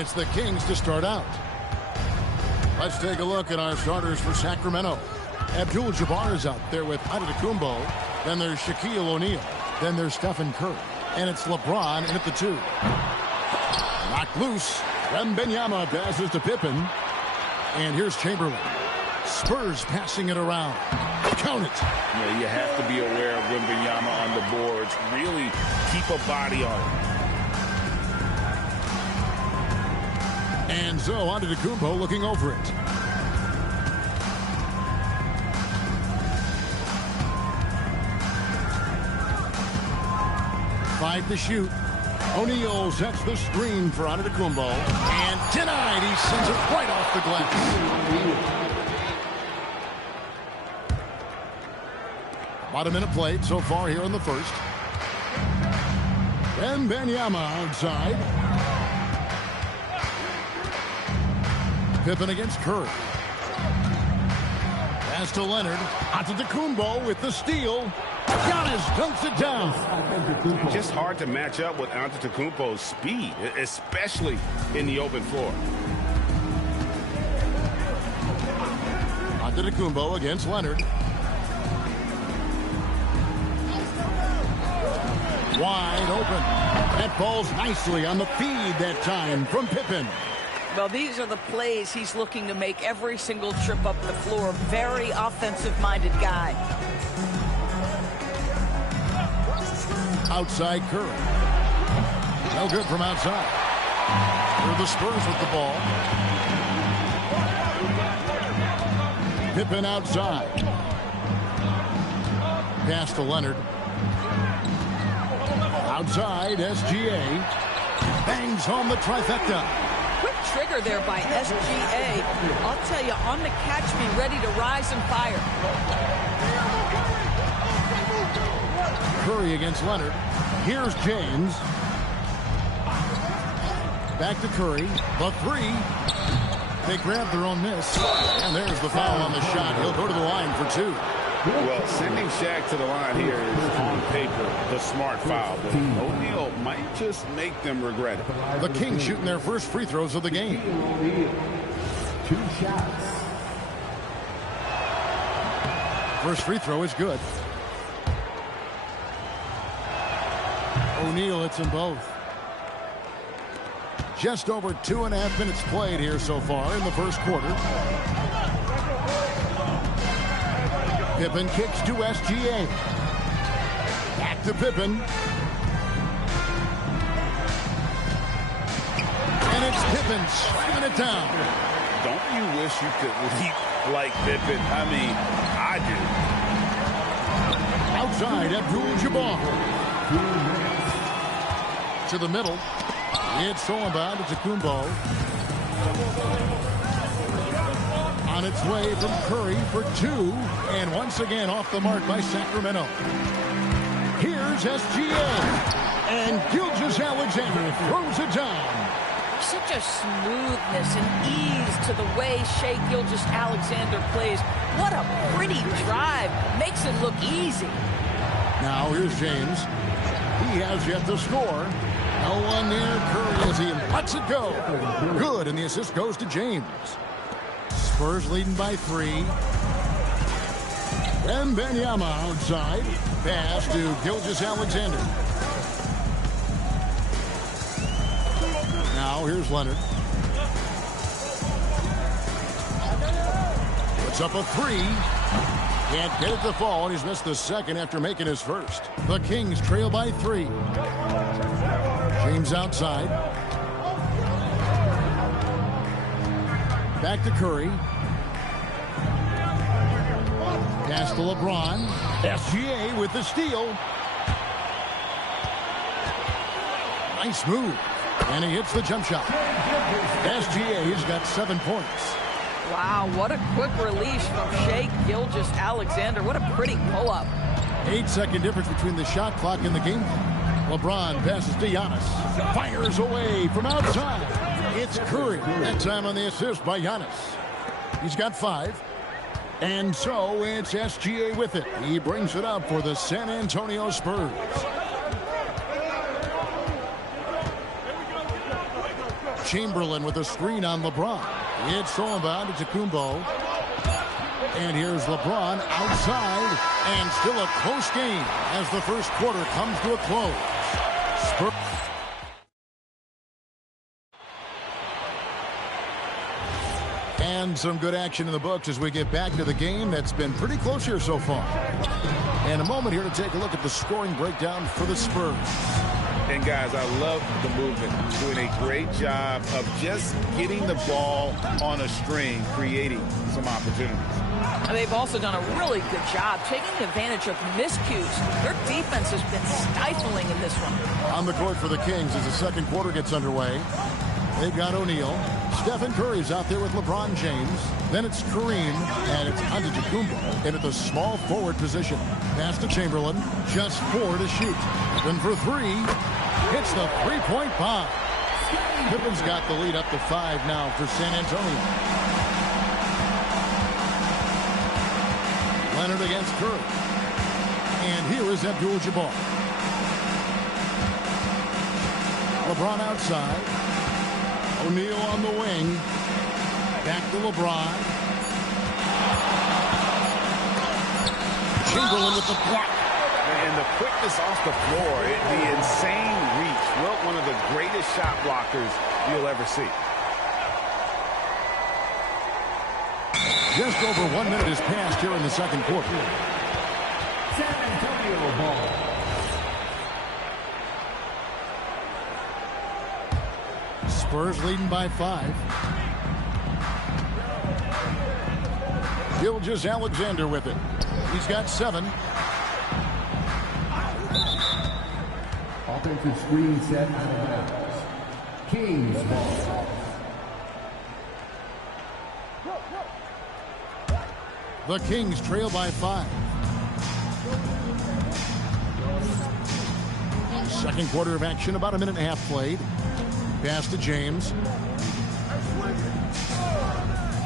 it's the Kings to start out. Let's take a look at our starters for Sacramento. Abdul-Jabbar is out there with Antetokounmpo. Then there's Shaquille O'Neal. Then there's Stephen Curry. And it's LeBron in at the 2. Knocked loose. Wembanyama passes to Pippen. And here's Chamberlain. Spurs passing it around. Count it. Yeah, you have to be aware of Wembanyama on the boards. Really keep a body on it. And so Antetokounmpo looking over it. Five to shoot. O'Neal sets the screen for Antetokounmpo. And denied. He sends it right off the glass. About a minute played so far here in the first. Wembanyama outside. Pippen against Curry. Pass to Leonard. Antetokounmpo with the steal. Giannis dunks it down. Just hard to match up with Antetokounmpo's speed, especially in the open floor. Antetokounmpo against Leonard. Wide open. That falls nicely on the feed that time from Pippen. Well, these are the plays he's looking to make every single trip up the floor. Very offensive-minded guy. Outside Curry. No good from outside. Here are the Spurs with the ball. Pippen outside. Pass to Leonard. Outside, SGA. Bangs home the trifecta. Quick trigger there by SGA. I'll tell you, on the catch, be ready to rise and fire. Curry against Leonard. Here's James. Back to Curry. The 3. They grab their own miss. And there's the foul on the shot. He'll go to the line for 2. Well, sending Shaq to the line here is on paper the smart foul. But O'Neal might just make them regret it. The Kings shooting their first free throws of the game. 2 shots. First free throw is good. O'Neal hits them both. Just over 2.5 minutes played here so far in the first quarter. Pippen kicks to SGA. Back to Pippen. And it's Pippen slamming it down. Don't you wish you could leap like Pippen? I mean, I do. Outside, Abdul-Jabbar. To the middle. It's stolen by Antetokounmpo. On its way from Curry for 2. And once again off the mark by Sacramento. Here's SGA. And Gilgeous-Alexander throws it down. Such a smoothness and ease to the way Shai Gilgeous-Alexander plays. What a pretty drive. Makes it look easy. Now here's James. He has yet to score. No one near Curry as he lets it go. Good, and the assist goes to James. Spurs leading by 3. Wembanyama outside. Pass to Gilgeous-Alexander. Now here's Leonard. Puts up a 3. Can't get it to fall, and he's missed the second after making his first. The Kings trail by 3. James outside. Back to Curry. Pass to LeBron. SGA with the steal. Nice move. And he hits the jump shot. SGA's got 7 points. Wow, what a quick release from Shai Gilgeous-Alexander. What a pretty pull-up. 8-second difference between the shot clock and the game clock. LeBron passes to Giannis. Fires away from outside. It's Curry. That time on the assist by Giannis. He's got 5. And so it's SGA with it. He brings it up for the San Antonio Spurs. Chamberlain with a screen on LeBron. It's thrown by Antetokounmpo. And here's LeBron outside. And still a close game as the first quarter comes to a close. Spurs. And some good action in the books as we get back to the game that's been pretty close here so far. And a moment here to take a look at the scoring breakdown for the Spurs. And guys, I love the movement. Doing a great job of just getting the ball on a string, creating some opportunities. And they've also done a really good job taking advantage of miscues. Their defense has been stifling in this one. On the court for the Kings as the second quarter gets underway. They've got O'Neal. Stephen Curry's out there with LeBron James. Then it's Kareem, and it's Antetokounmpo in at the small forward position. Pass to Chamberlain. Just 4 to shoot. Then for 3. Hits the three-point bomb. Pippen's got the lead up to 5 now for San Antonio. Leonard against Curry. And here is Abdul-Jabbar. LeBron outside. O'Neal on the wing. Back to LeBron. Chamberlain with the block. And the quickness off the floor, the insane reach. Well, one of the greatest shot blockers you'll ever see. Just over 1 minute has passed here in the second quarter. San Antonio ball. Spurs leading by 5. Gilgeous-Alexander with it. He's got 7. Offensive screen set out of bounds. Kings ball. The Kings trail by 5. Second quarter of action, about a minute and a half played. Pass to James.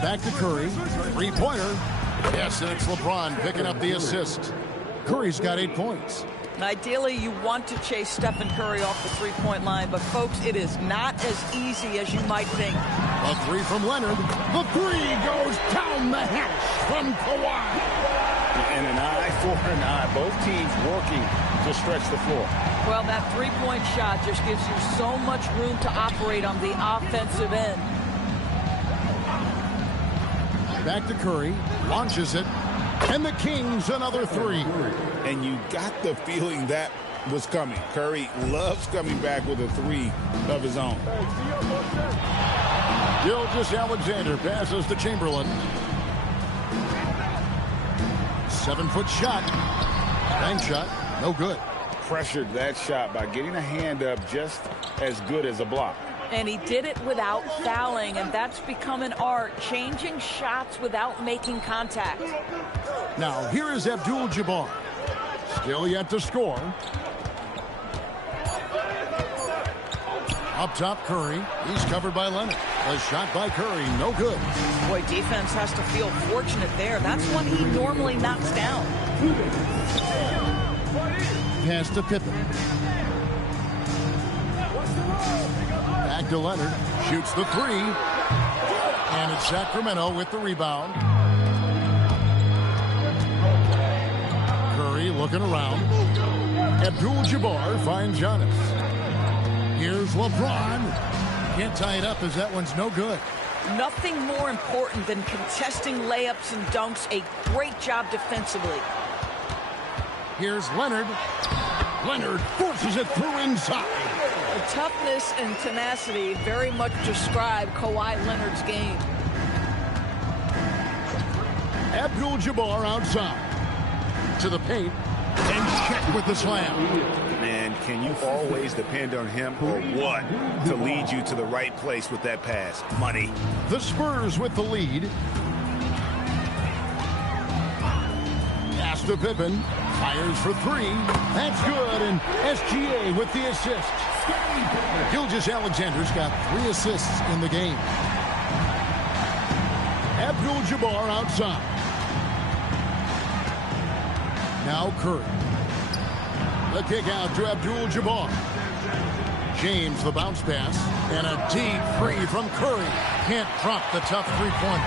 Back to Curry. Three-pointer. Yes, and it's LeBron picking up the assist. Curry's got 8 points. Ideally, you want to chase Stephen Curry off the three-point line, but folks, it is not as easy as you might think. A 3 from Leonard. The 3 goes down the hatch from Kawhi. And an eye for an eye. Both teams working to stretch the floor. Well, that three-point shot just gives you so much room to operate on the offensive end. Back to Curry. Launches it. And the Kings another 3. And you got the feeling that was coming. Curry loves coming back with a 3 of his own. Gilgeous-Alexander passes to Chamberlain. 7-foot shot. Bank shot. No good. Pressured that shot by getting a hand up just as good as a block. And he did it without fouling, and that's become an art, changing shots without making contact. Now, here is Abdul-Jabbar. Still yet to score. Up top, Curry. He's covered by Leonard. A shot by Curry. No good. Boy, defense has to feel fortunate there. That's one he normally knocks down. Pass to Pippen. Back to Leonard. Shoots the 3. And it's Sacramento with the rebound. Curry looking around. Abdul-Jabbar finds Giannis. Here's LeBron. Can't tie it up as that one's no good. Nothing more important than contesting layups and dunks. A great job defensively. Here's Leonard. Leonard forces it through inside. The toughness and tenacity very much describe Kawhi Leonard's game. Abdul-Jabbar outside. To the paint. And check with the slam. Man, can you always depend on him or what to lead you to the right place with that pass? Money. The Spurs with the lead. Pass to Pippen. Fires for 3. That's good. And SGA with the assist. Gilgeous-Alexander's got 3 assists in the game. Abdul-Jabbar outside. Now Curry. The kick out to Abdul-Jabbar. James, the bounce pass, and a deep three from Curry. Can't drop the tough three-pointer.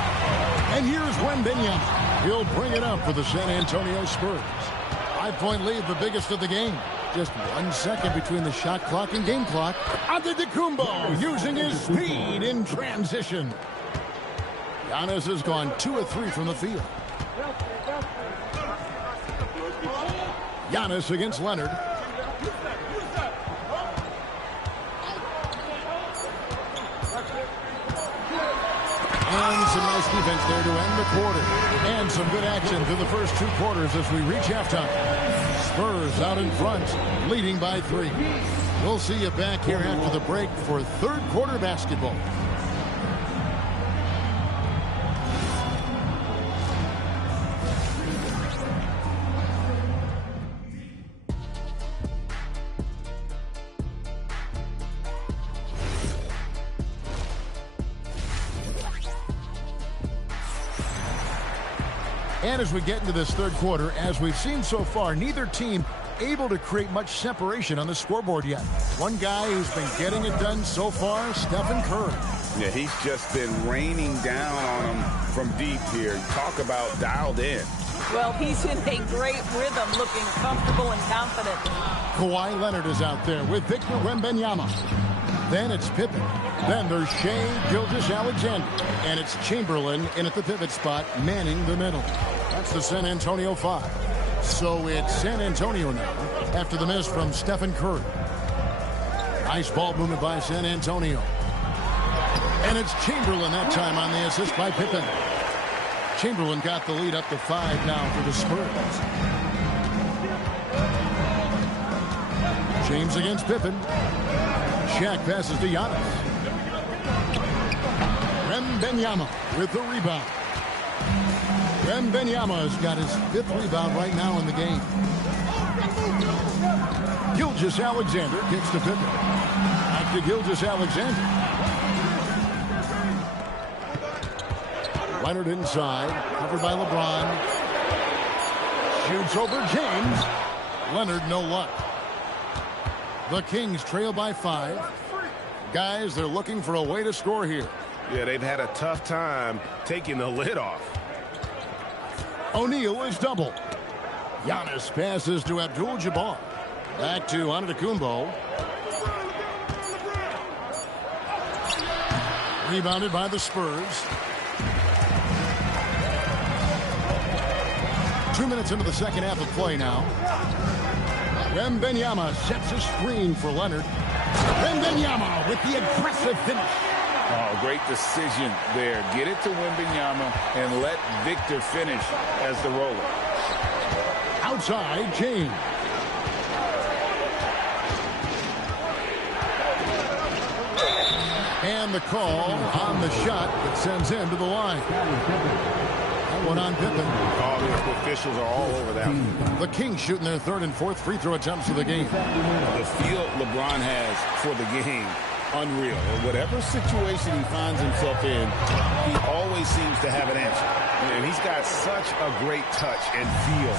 And here's Wembanyama. He'll bring it up for the San Antonio Spurs. 5-point lead, the biggest of the game. Just 1 second between the shot clock and game clock. Antetokounmpo using his speed in transition. Giannis has gone 2 of 3 from the field. Giannis against Leonard. And some nice defense there to end the quarter. And some good action through the first 2 quarters as we reach halftime. Spurs out in front, leading by 3. We'll see you back here after the break for third quarter basketball. And as we get into this third quarter, as we've seen so far, neither team able to create much separation on the scoreboard yet. One guy who's been getting it done so far, Stephen Curry. Yeah, he's just been raining down on him from deep here. Talk about dialed in. Well, he's in a great rhythm, looking comfortable and confident. Kawhi Leonard is out there with Victor Wembanyama. Then it's Pippen. Then there's Shai Gilgeous-Alexander. And it's Chamberlain in at the pivot spot, manning the middle. That's the San Antonio 5. So it's San Antonio now after the miss from Stephen Curry. Nice ball movement by San Antonio. And it's Chamberlain that time on the assist by Pippen. Chamberlain got the lead up to 5 now for the Spurs. James against Pippen. Shaq passes to Giannis. Wembanyama with the rebound. Wembanyama has got his 5th rebound right now in the game. Gilgeous-Alexander gets to Pippen. Back to Gilgeous-Alexander. Leonard inside, covered by LeBron. Shoots over James. Leonard, no luck. The Kings trail by 5. Guys, they're looking for a way to score here. Yeah, they've had a tough time taking the lid off. O'Neal is double. Giannis passes to Abdul-Jabbar. Back to Antetokounmpo. Rebounded by the Spurs. 2 minutes into the second half of play now. Wembanyama sets a screen for Leonard. Wembanyama with the aggressive finish. Oh, great decision there. Get it to Wembanyama and let Victor finish as the roller. Outside, James. And the call on the shot that sends him to the line. That one on Pippen. Oh, the officials are all over that one. The Kings shooting their 3rd and 4th free throw attempts of the game. The feel LeBron has for the game, unreal. Whatever situation he finds himself in, he always seems to have an answer. And he's got such a great touch and feel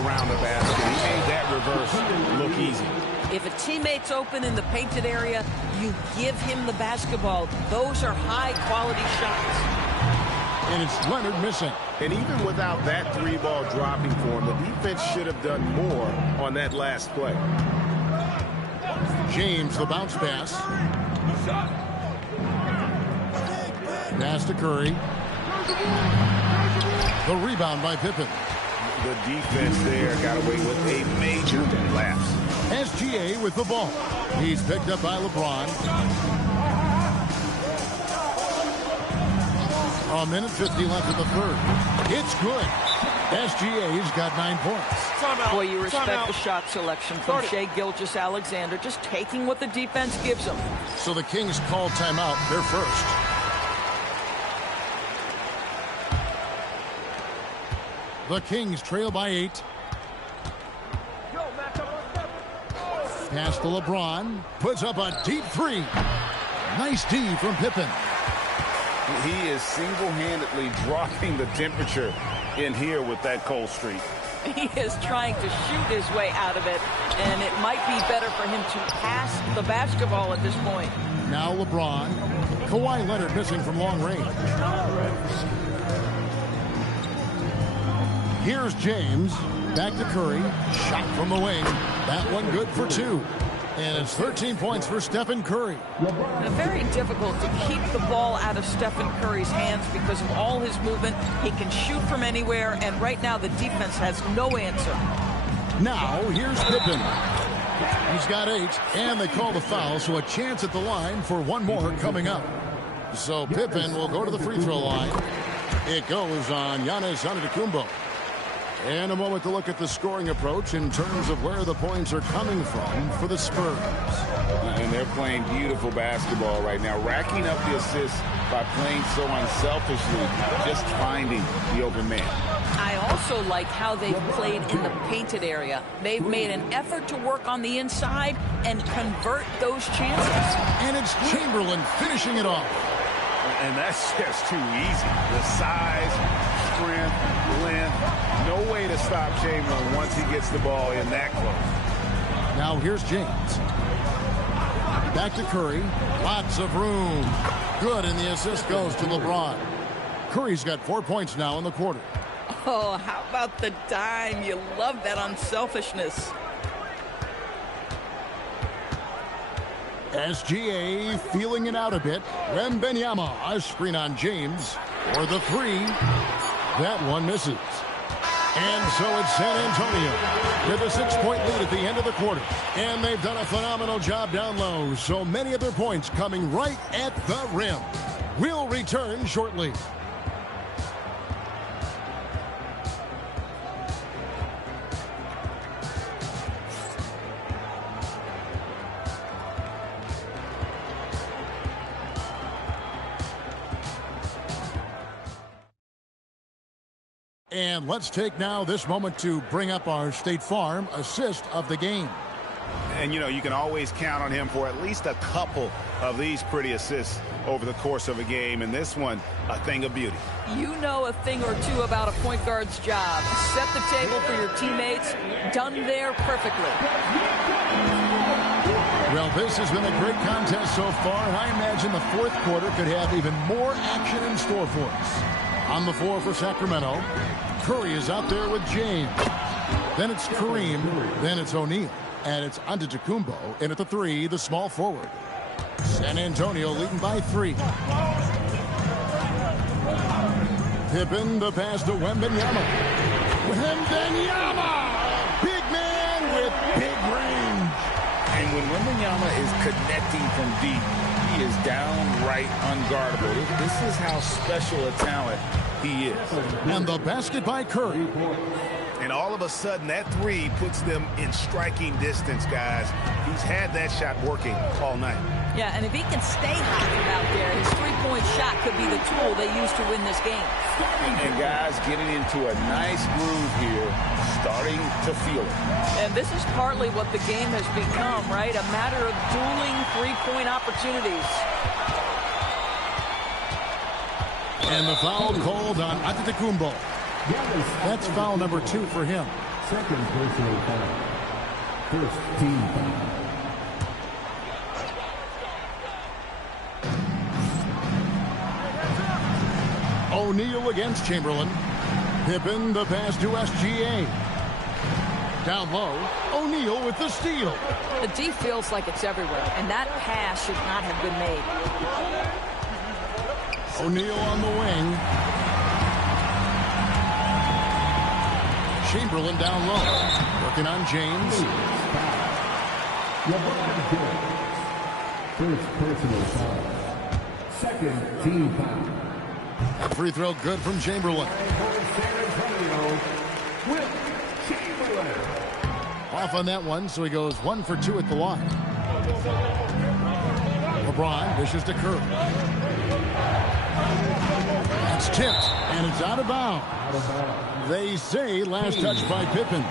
around the basket. He made that reverse look easy. If a teammate's open in the painted area, you give him the basketball. Those are high-quality shots. And it's Leonard missing. And even without that 3-ball dropping for him, the defense should have done more on that last play. James, the bounce pass. Pass to Curry. The rebound by Pippen. The defense there got away with a major lapse. SGA with the ball. He's picked up by LeBron. A minute 50 left in the third. It's good. SGA's got 9 points. Boy, you respect the shot selection from Shai Gilgeous-Alexander, just taking what the defense gives him. So the Kings call timeout. They're first. The Kings trail by 8. Pass to LeBron. Puts up a deep 3. Nice D from Pippen. He is single-handedly dropping the temperature in here with that cold streak. He is trying to shoot his way out of it, and it might be better for him to pass the basketball at this point. Now LeBron. Kawhi Leonard missing from long range. Here's James. Back to Curry. Shot from the wing. That one good for 2. And it's 13 points for Stephen Curry. Very difficult to keep the ball out of Stephen Curry's hands because of all his movement. He can shoot from anywhere, and right now the defense has no answer. Now, here's Pippen. He's got 8, and they call the foul, so a chance at the line for one more coming up. So Pippen will go to the free throw line. It goes on Giannis Antetokounmpo. And a moment to look at the scoring approach in terms of where the points are coming from for the Spurs. And they're playing beautiful basketball right now, racking up the assists by playing so unselfishly, just finding the open man. I also like how they've played in the painted area. They've made an effort to work on the inside and convert those chances. And it's Chamberlain finishing it off. And that's just too easy. The size, strength, length, no way to stop Chamberlain once he gets the ball in that close. Now here's James. Back to Curry. Lots of room. Good, and the assist goes to LeBron. Curry's got 4 points now in the quarter. Oh, how about the dime? You love that unselfishness. SGA feeling it out a bit. Wembanyama, a screen on James for the 3. That one misses. And so it's San Antonio with a 6-point lead at the end of the quarter. And they've done a phenomenal job down low. So many of their points coming right at the rim. We'll return shortly. And let's take now this moment to bring up our State Farm assist of the game. And, you know, you can always count on him for at least a couple of these pretty assists over the course of a game. And this one, a thing of beauty. You know a thing or two about a point guard's job. Set the table for your teammates. Done there perfectly. Well, this has been a great contest so far, and I imagine the fourth quarter could have even more action in store for us. On the floor for Sacramento, Curry is out there with James. Then it's Kareem. Then it's O'Neal. And it's Antetokounmpo in at the 3, the small forward. San Antonio leading by 3. Pippen, the pass to Wembanyama. Wembanyama! Big man with big range. And when Wembanyama is connecting from deep, he is downright unguardable. This is how special a talent he is. And the basket by Curry. And all of a sudden, that 3 puts them in striking distance, guys. He's had that shot working all night. Yeah, and if he can stay hot from out there, his three-point shot could be the tool they use to win this game. And guys getting into a nice groove here, starting to feel it. And this is partly what the game has become, right? A matter of dueling three-point opportunities. And the foul called on Antetokounmpo. That's foul number 2 for him. Second personal foul. First team foul. O'Neal against Chamberlain. Pippen the pass to SGA. Down low, O'Neal with the steal. The D feels like it's everywhere, and that pass should not have been made. O'Neal on the wing. Chamberlain down low. Working on James. LeBron James. First personal foul. Second team foul. Free throw good from Chamberlain. Off on that one, so he goes 1 for 2 at the line. LeBron dishes to Curry. That's tipped, and it's out of bounds. They say last touch by Pippen.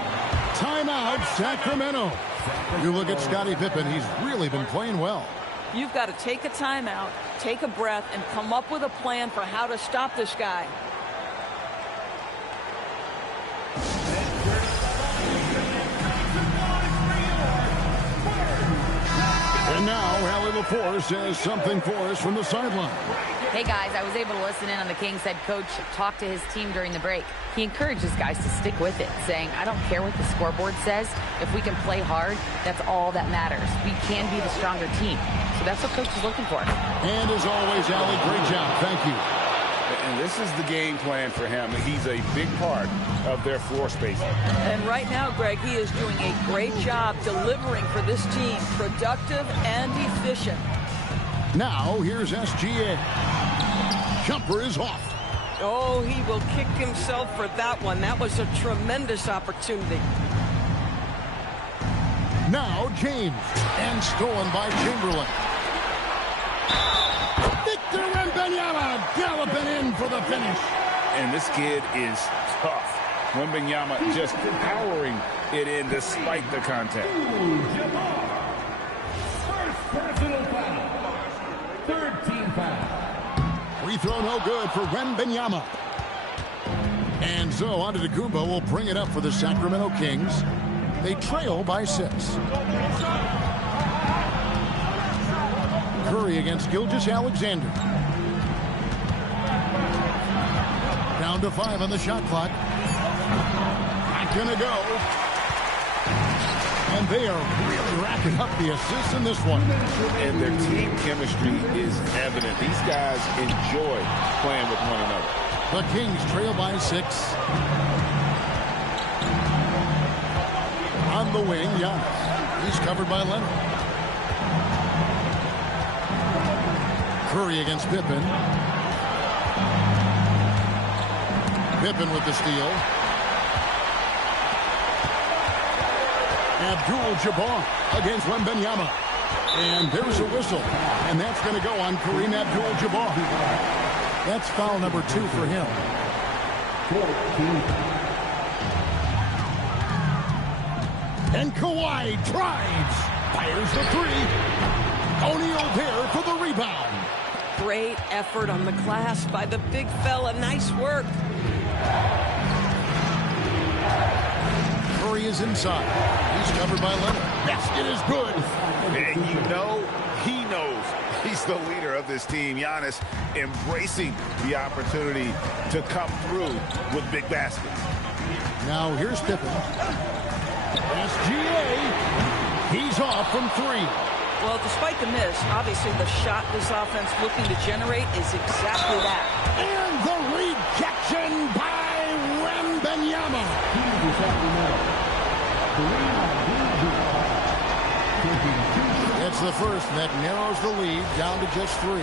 Timeout, Sacramento. You look at Scottie Pippen, he's really been playing well. You've got to take a timeout, take a breath, and come up with a plan for how to stop this guy. And now, Allie LaForce has something for us from the sideline. Hey, guys, I was able to listen in on the Kings head coach talk to his team during the break. He encourages guys to stick with it, saying, I don't care what the scoreboard says. If we can play hard, that's all that matters. We can be the stronger team. So that's what coach is looking for. And as always, Allie, great job. Thank you. And this is the game plan for him. He's a big part of their floor spacing. And right now, Greg, he is doing a great job delivering for this team, productive and efficient. Now, here's SGA. Jumper is off. Oh, he will kick himself for that one. That was a tremendous opportunity. Now, James. And stolen by Chamberlain. Victor Wembanyama galloping in for the finish. And this kid is tough. Wembanyama just powering it in despite the contact. First personal foul. Third team foul. Free throw no good for Wembanyama. And so Antetokounmpo will bring it up for the Sacramento Kings. They trail by 6. Curry against Gilgeous-Alexander. Down to 5 on the shot clock. Not gonna go. And they are really racking up the assists in this one. And their team chemistry is evident. These guys enjoy playing with one another. The Kings trail by 6. On the wing, Giannis. He's covered by Leonard. Curry against Pippen. Pippen with the steal. Abdul-Jabbar against Wembanyama. And there's a whistle. And that's going to go on Kareem Abdul-Jabbar. That's foul number 2 for him. And Kawhi drives. Fires the 3. O'Neal there for the rebound. Great effort on the glass by the big fella. Nice work. Curry is inside. He's covered by Leonard. Basket is good. And you know, he knows he's the leader of this team. Giannis embracing the opportunity to come through with big baskets. Now here's Pippen. SGA. He's off from 3. Well, despite the miss, obviously the shot this offense looking to generate is exactly that. And the rejection by Wembanyama. It's the first, and that narrows the lead down to just 3.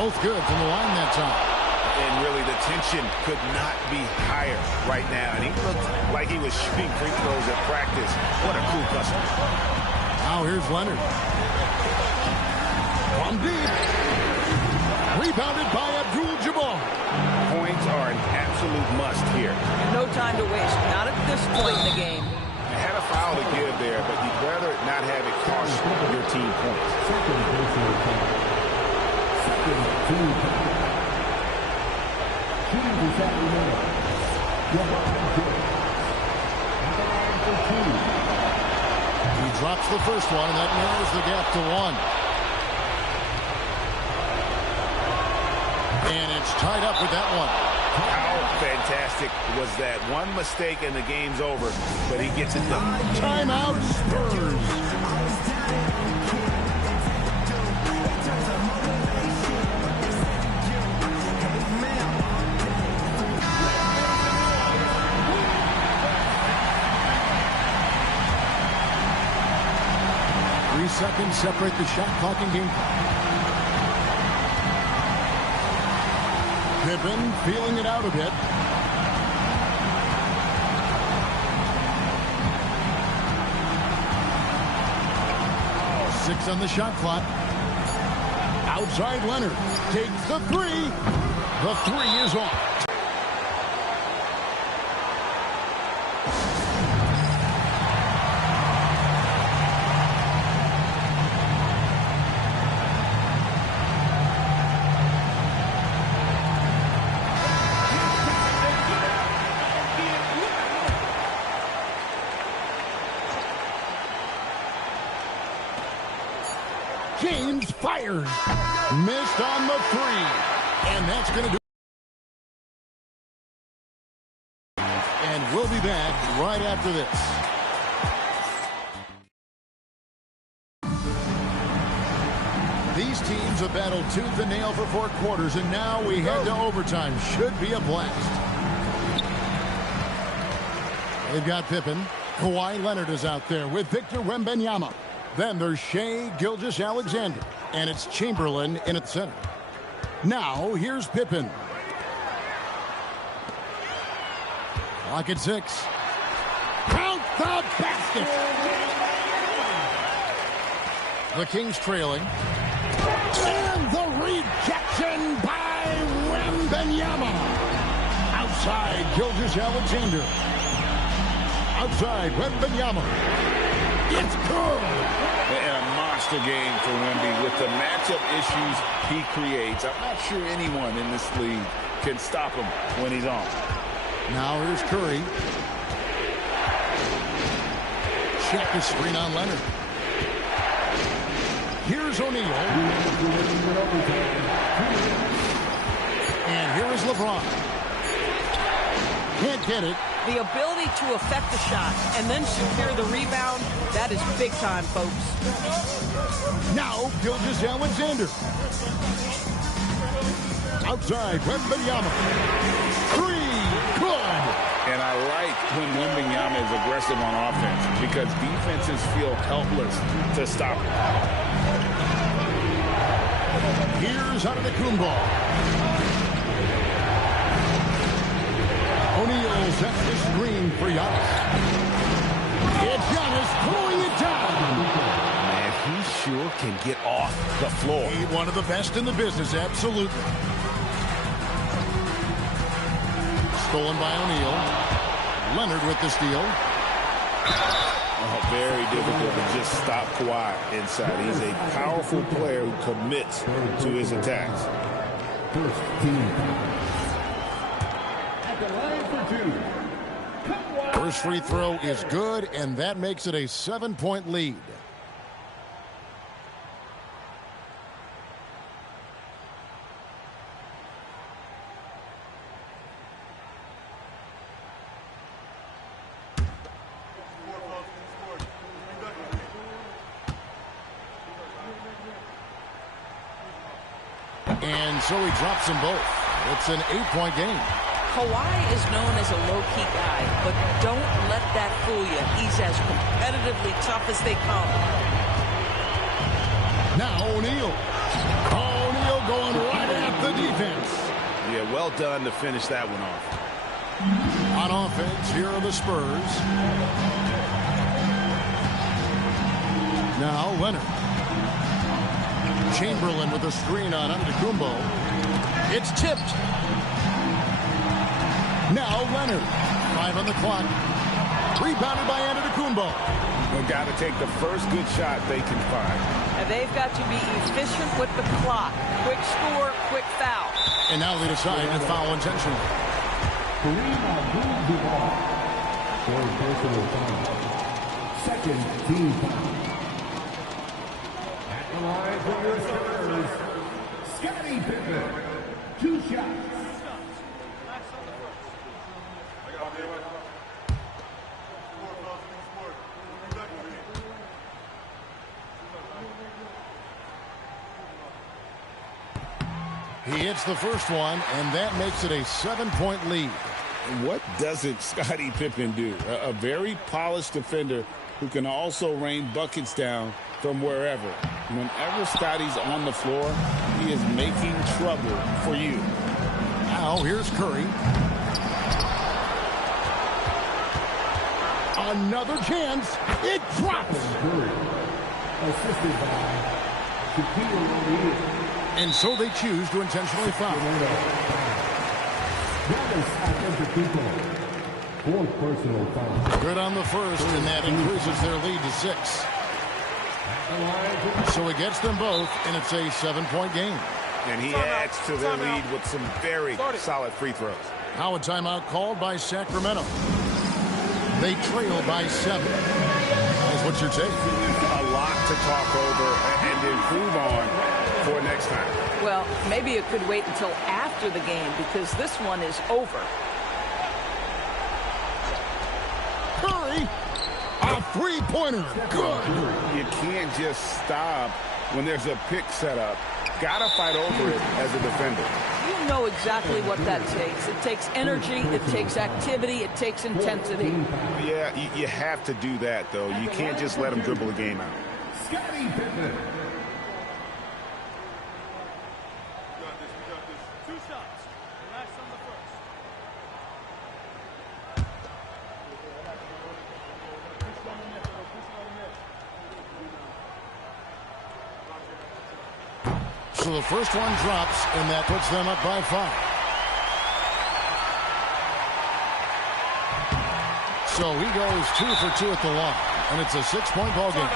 Both good from the line that time. And really, the tension could not be higher right now. And he looked like he was shooting free throws at practice. What a cool customer. Now here's Leonard. From deep. Rebounded by Abdul-Jabbar. Points are an absolute must here. No time to waste. Not at this point in the game. You had a foul to give there, but you'd rather not have it cost your team points. He drops the first one, and that narrows the gap to 1. And it's tied up with that one. How fantastic was that? One mistake and the game's over, but he gets it done. Timeout Spurs. 3 seconds separate the shot clock and game clock. Pippen feeling it out a bit. Six on the shot clock. Outside Leonard takes the 3. The 3 is off. James fires. Missed on the three. And that's going to do. And we'll be back right after this. These teams have battled tooth and nail for 4 quarters, and now we head to overtime. Should be a blast. They've got Pippen. Kawhi Leonard is out there with Victor Wembanyama. Then there's Shai Gilgeous-Alexander, and it's Chamberlain in at the center. Now, here's Pippen. Clock at 6. Count the basket! The Kings trailing. And the rejection by Wembanyama. Outside, Gilgeous-Alexander. Outside, Wembanyama. It's good! And a monster game for Wemby with the matchup issues he creates. I'm not sure anyone in this league can stop him when he's on. Now here's Curry. Check the screen on Leonard. Here's O'Neal. And here is LeBron. Can't get it. The ability to affect the shot and then secure the rebound, that is big time, folks. Now, Gilgeous-Alexander. Outside, Wembanyama. 3, good. And I like when Wembanyama is aggressive on offense because defenses feel helpless to stop him. Here's Antetokounmpo. O'Neal sets the screen for Giannis. It's Giannis throwing it down. Man, he sure can get off the floor. He's one of the best in the business, absolutely. Stolen by O'Neal. Leonard with the steal. Oh, very difficult to just stop Kawhi inside. He's a powerful player who commits to his attacks. First team. At the line for 2. First free throw is good, and that makes it a 7-point lead. And so he drops them both. It's an 8-point game. Kawhi is known as a low-key guy, but don't let that fool you. He's as competitively tough as they come. Now O'Neal. O'Neal going right at the defense. Yeah, well done to finish that one off. On offense, here are the Spurs. Now Leonard. Chamberlain with a screen on Antetokounmpo. It's tipped. Now Leonard. 5 on the clock. Rebounded by Antetokounmpo. They've got to take the first good shot they can find. And they've got to be efficient with the clock. Quick score, quick foul. And now they decide to foul intentionally. Kareem Abdul-Jabbar for a personal foul. Second team foul. At the line for your starters, Scottie Pippen. 2 shots. He hits the first one, and that makes it a 7-point lead. What doesn't Scottie Pippen do? A very polished defender who can also rain buckets down from wherever. Whenever Scottie's on the floor, he is making trouble for you. Now here's Curry. Another chance. It drops. Curry, assisted by Shaquille O'Neal. And so they choose to intentionally foul. Giannis Antetokounmpo. 4th personal foul. Good on the first, and that increases their lead to 6. So it gets them both, and it's a 7-point game. And he adds to their lead with some very solid free throws. Now a timeout called by Sacramento. They trail by 7. That's what you're taking. A lot to talk over and improve on for next time. Well, maybe it could wait until after the game because this one is over. Curry, a three-pointer. Good. You can't just stop when there's a pick set up. Got to fight over it as a defender. You know exactly what that takes. It takes energy, it takes activity, it takes intensity. Yeah, you have to do that, though. You can't just let them dribble the game out. Scottie Pippen. So the first one drops, and that puts them up by 5. So he goes 2 for 2 at the line, and it's a 6-point ball game.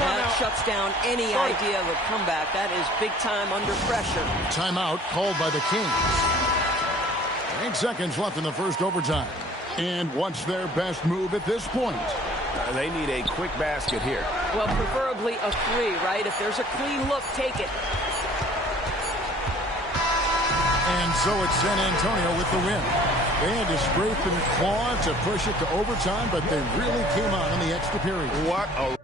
That shuts down any idea of a comeback. That is big time under pressure. Timeout called by the Kings. 8 seconds left in the first overtime. And what's their best move at this point? They need a quick basket here. Well, preferably a 3, right? If there's a clean look, take it. And so it's San Antonio with the win. They had to scrape and claw to push it to overtime, but they really came out in the extra period. What a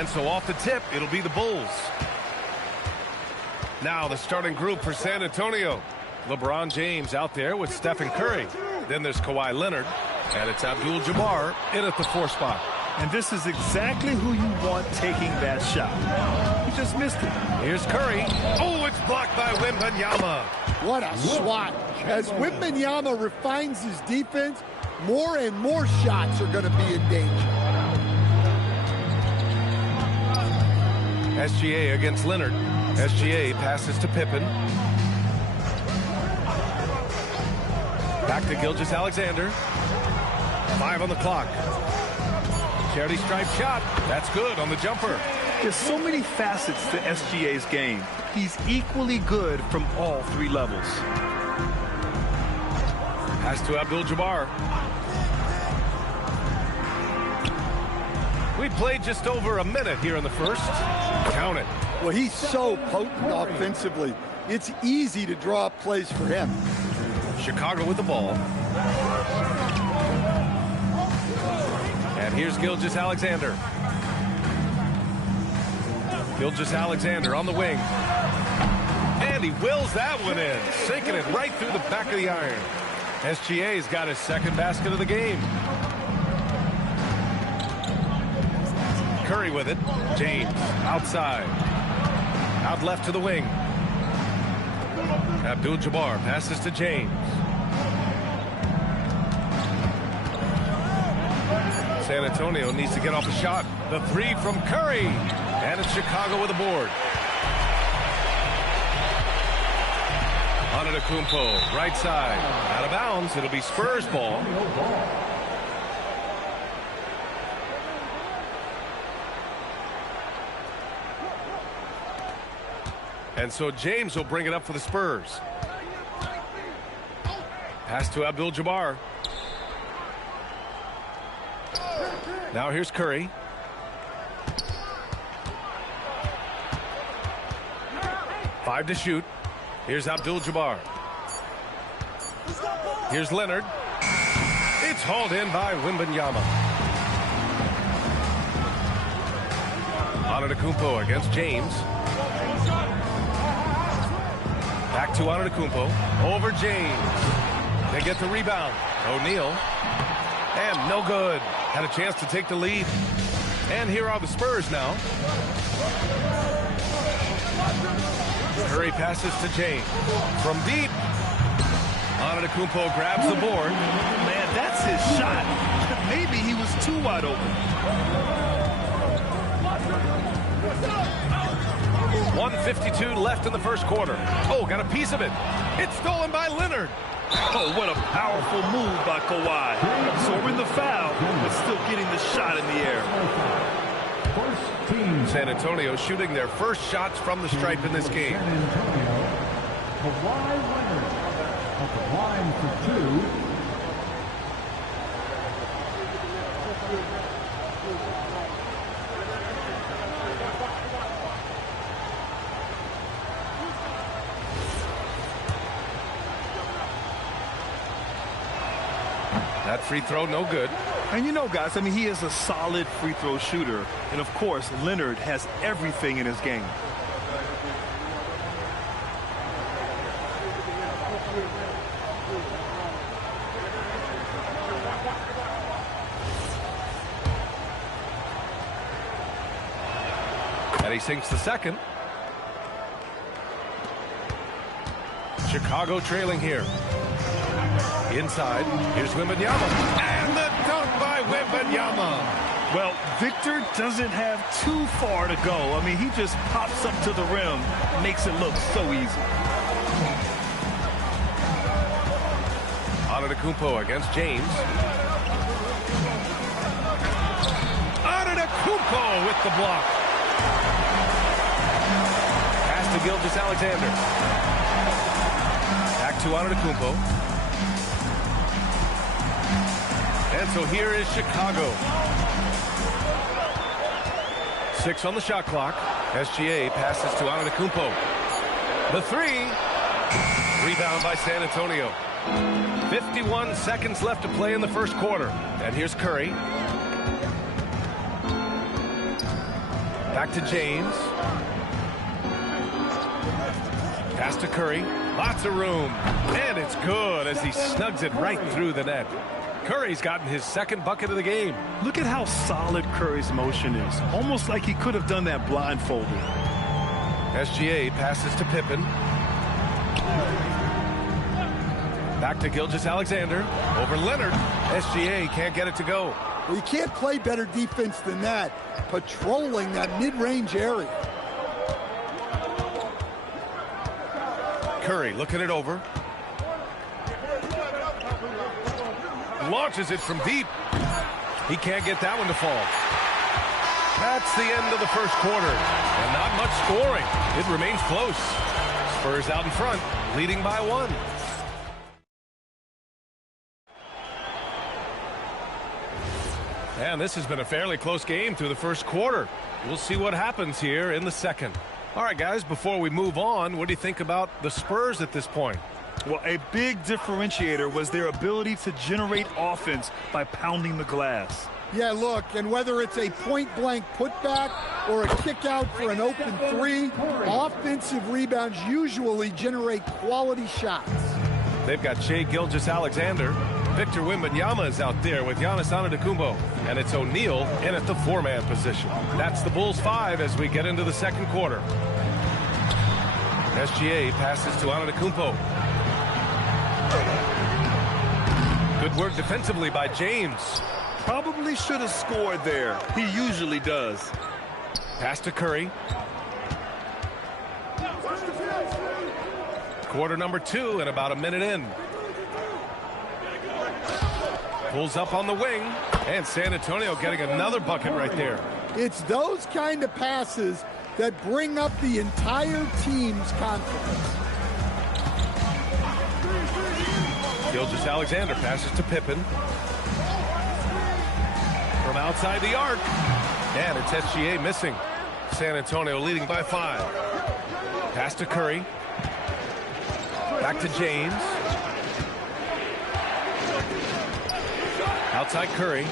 And so off the tip, it'll be the Bulls. Now the starting group for San Antonio. LeBron James out there with Stephen Curry. Then there's Kawhi Leonard. And it's Abdul-Jabbar in at the 4 spot. And this is exactly who you want taking that shot. He just missed it. Here's Curry. Oh, it's blocked by Wembanyama. What a swat. As Wembanyama refines his defense, more and more shots are going to be in danger. SGA against Leonard. SGA passes to Pippen. Back to Gilgeous-Alexander. 5 on the clock. Charity stripe shot. That's good on the jumper. There's so many facets to SGA's game. He's equally good from all 3 levels. Pass to Abdul-Jabbar. We played just over a minute here in the first. Count it. Well, he's so potent offensively. It's easy to draw up plays for him. Chicago with the ball. And here's Gilgeous-Alexander. Gilgeous-Alexander on the wing. And he wills that one in, sinking it right through the back of the iron. SGA's got his second basket of the game. Curry with it. James outside. Out left to the wing. Abdul-Jabbar passes to James. San Antonio needs to get off the shot. The 3 from Curry. And it's Chicago with a board. Antetokounmpo, right side. Out of bounds. It'll be Spurs ball. And so James will bring it up for the Spurs. Pass to Abdul-Jabbar. Now here's Curry. Five to shoot. Here's Abdul-Jabbar. Here's Leonard. It's hauled in by Wembanyama. Antetokounmpo against James. Back to Antetokounmpo. Over James. They get the rebound. O'Neal. And no good. Had a chance to take the lead. And here are the Spurs now. Curry passes to James. From deep. Antetokounmpo grabs the board. Man, that's his shot. Maybe he was too wide open. 1:52 left in the first quarter. Oh, got a piece of it. It's stolen by Leonard. Oh, what a powerful move by Kawhi. Absorbing the foul, but still getting the shot in the air. San Antonio shooting their first shots from the stripe in this game. Kawhi Leonard at the line for 2. That free throw, no good. And you know, guys, I mean, he is a solid free throw shooter. And, of course, Leonard has everything in his game. And he sinks the second. Chicago trailing here. Inside, here's Wembanyama. And the dunk by Wembanyama. Well, Victor doesn't have too far to go. I mean, he just pops up to the rim, makes it look so easy. Antetokounmpo against James. Antetokounmpo with the block. Pass to Gilgeous-Alexander. Back to Antetokounmpo. And so here is Chicago. 6 on the shot clock. SGA passes to Antetokounmpo. The 3. Rebound by San Antonio. 51 seconds left to play in the first quarter. And here's Curry. Back to James. Pass to Curry. Lots of room. And it's good as he snugs it right through the net. Curry's gotten his second bucket of the game. Look at how solid Curry's motion is. Almost like he could have done that blindfolded. SGA passes to Pippen. Back to Gilgeous-Alexander. Over Leonard. SGA can't get it to go. Well, you can't play better defense than that, patrolling that mid-range area. Curry looking it over. Launches it from deep. He can't get that one to fall. That's the end of the first quarter. And not much scoring. It remains close. Spurs out in front, leading by 1. And this has been a fairly close game through the first quarter. We'll see what happens here in the second. All right, guys, before we move on, what do you think about the Spurs at this point? Well, a big differentiator was their ability to generate offense by pounding the glass. Yeah, look, and whether it's a point-blank putback or a kick-out for an open three, offensive rebounds usually generate quality shots. They've got Shai Gilgeous-Alexander. Victor Wembanyama is out there with Giannis Antetokounmpo. And it's O'Neal in at the 4-man position. That's the Bulls 5 as we get into the second quarter. SGA passes to Antetokounmpo. Good work defensively by James. Probably should have scored there. He usually does. Pass to Curry. Quarter number 2 and about a minute in. Pulls up on the wing. And San Antonio getting another bucket right there. It's those kind of passes that bring up the entire team's confidence. Gilgeous-Alexander passes to Pippen. From outside the arc. And it's SGA missing. San Antonio leading by 5. Pass to Curry. Back to James. Outside Curry.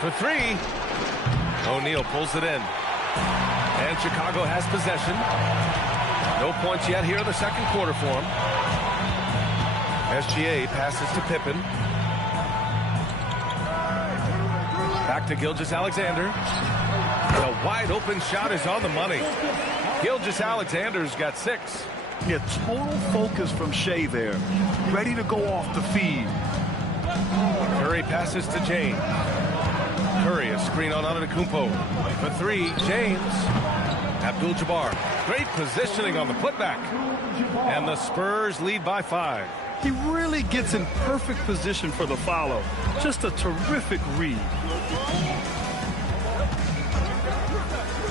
For 3. O'Neal pulls it in. And Chicago has possession. No points yet here in the second quarter for him. SGA passes to Pippen. Back to Gilgeous-Alexander. The wide open shot is on the money. Gilgeous-Alexander's got 6. Yeah, total focus from Shai there. Ready to go off the feed. Curry passes to James. Curry, a screen on Antetokounmpo. For 3, James. Abdul-Jabbar. Great positioning on the putback. And the Spurs lead by 5. He really gets in perfect position for the follow. Just a terrific read.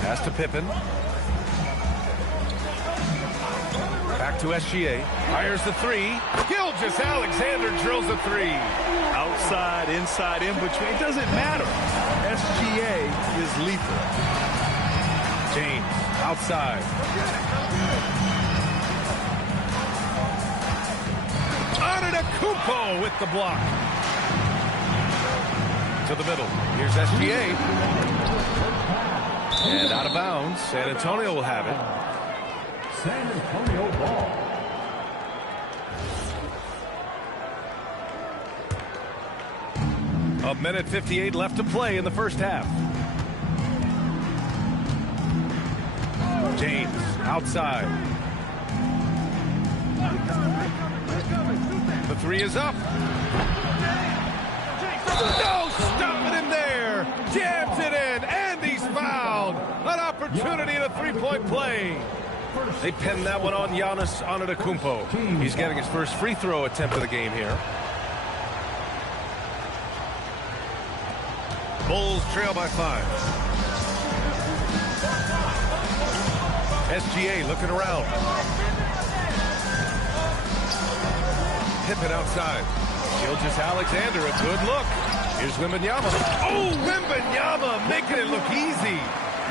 Pass to Pippen. Back to SGA. Fires the 3. Gilgeous-Alexander drills a 3. Outside, inside, in between. It doesn't matter. SGA is lethal. James outside. Antetokounmpo with the block. To the middle. Here's SGA. And out of bounds. San Antonio will have it. San Antonio ball. A minute 58 left to play in the first half. James outside. The 3 is up. No, stopping him there. Jams it in, and he's fouled. An opportunity in a 3-point play. They pinned that one on Giannis Antetokounmpo. He's getting his first free throw attempt of the game here. Bulls trail by 5. SGA looking around. Pippen outside. Gilgeous-Alexander, a good look. Here's Wembanyama. Oh, Wembanyama making it look easy.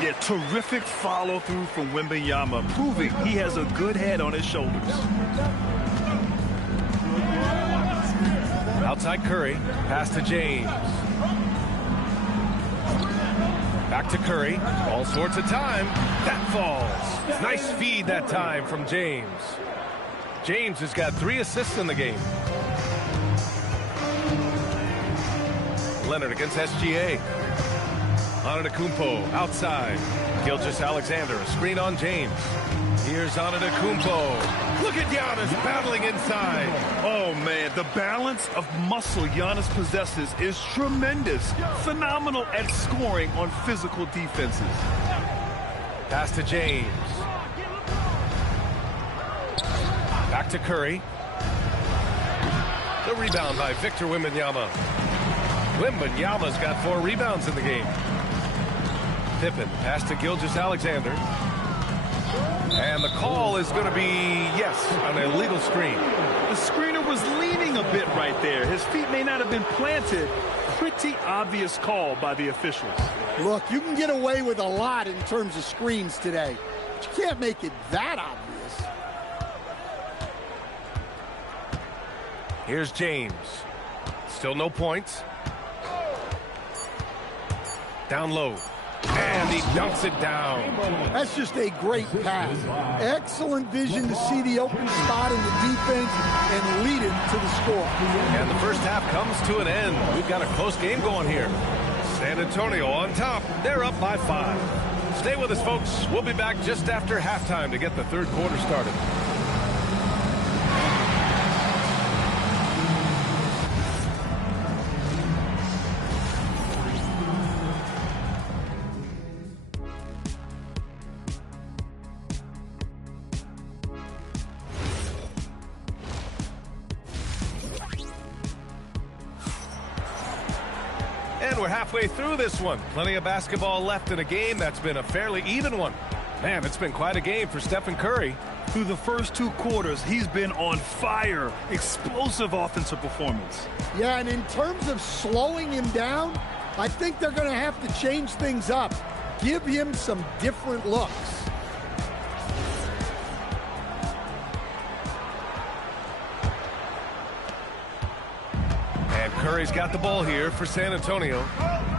Yeah, terrific follow-through from Wembanyama, proving he has a good head on his shoulders. Outside Curry. Pass to James. Back to Curry. All sorts of time. That falls. Nice feed that time from James. James has got 3 assists in the game. Leonard against SGA. Antetokounmpo outside. Gilgeous-Alexander, a screen on James. Here's Antetokounmpo. Look at Giannis battling inside. Oh, man, the balance of muscle Giannis possesses is tremendous. Phenomenal at scoring on physical defenses. Pass to James. Back to Curry. The rebound by Victor Wembanyama. Wembanyama's got 4 rebounds in the game. Pippen, pass to Gilgeous-Alexander. And the call is going to be, yes, an illegal screen. The screener was leaning a bit right there. His feet may not have been planted. Pretty obvious call by the officials. Look, you can get away with a lot in terms of screens today, but you can't make it that obvious. Here's James. Still no points. Down low. And he dunks it down. That's just a great pass. Excellent vision to see the open spot in the defense and lead it to the score. And the first half comes to an end. We've got a close game going here. San Antonio on top. They're up by 5. Stay with us, folks. We'll be back just after halftime to get the third quarter started. And we're halfway through this one. Plenty of basketball left in a game that's been a fairly even one. Man, it's been quite a game for Stephen Curry. Through the first 2 quarters, he's been on fire. Explosive offensive performance. Yeah, and in terms of slowing him down, I think they're going to have to change things up. Give him some different looks. And Curry's got the ball here for San Antonio.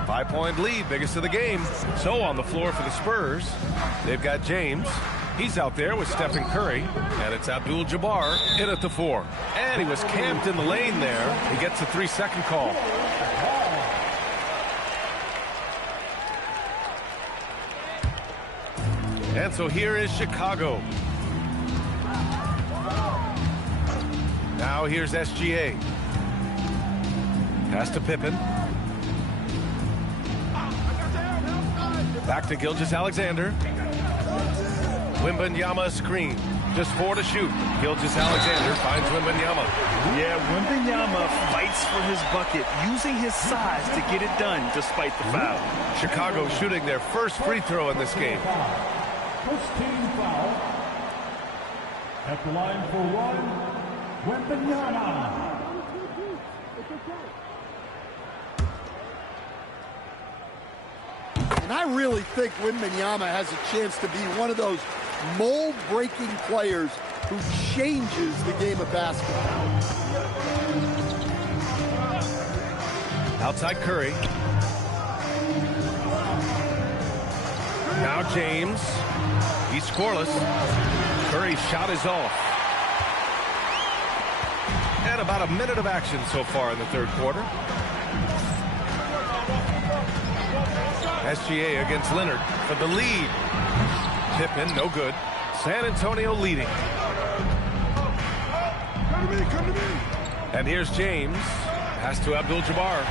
5-point lead, biggest of the game. So on the floor for the Spurs, they've got James. He's out there with Stephen Curry. And it's Abdul-Jabbar in at the 4. And he was camped in the lane there. He gets a 3-second call. And so here is Chicago. Now here's SGA. Pass to Pippen. Back to Gilgeous-Alexander. Wembanyama screen. Just 4 to shoot. Gilgeous-Alexander finds Wembanyama. Yeah, Wembanyama fights for his bucket, using his size to get it done despite the foul. Chicago shooting their first free throw in this game. First team foul. At the line for 1, Wembanyama. And I really think Wembanyama has a chance to be one of those mold-breaking players who changes the game of basketball. Outside Curry. Now James. He's scoreless. Curry's shot is off. And about a minute of action so far in the third quarter. SGA against Leonard for the lead. Pippen, no good. San Antonio leading. Come to me, come to me. And here's James. Pass to Abdul-Jabbar.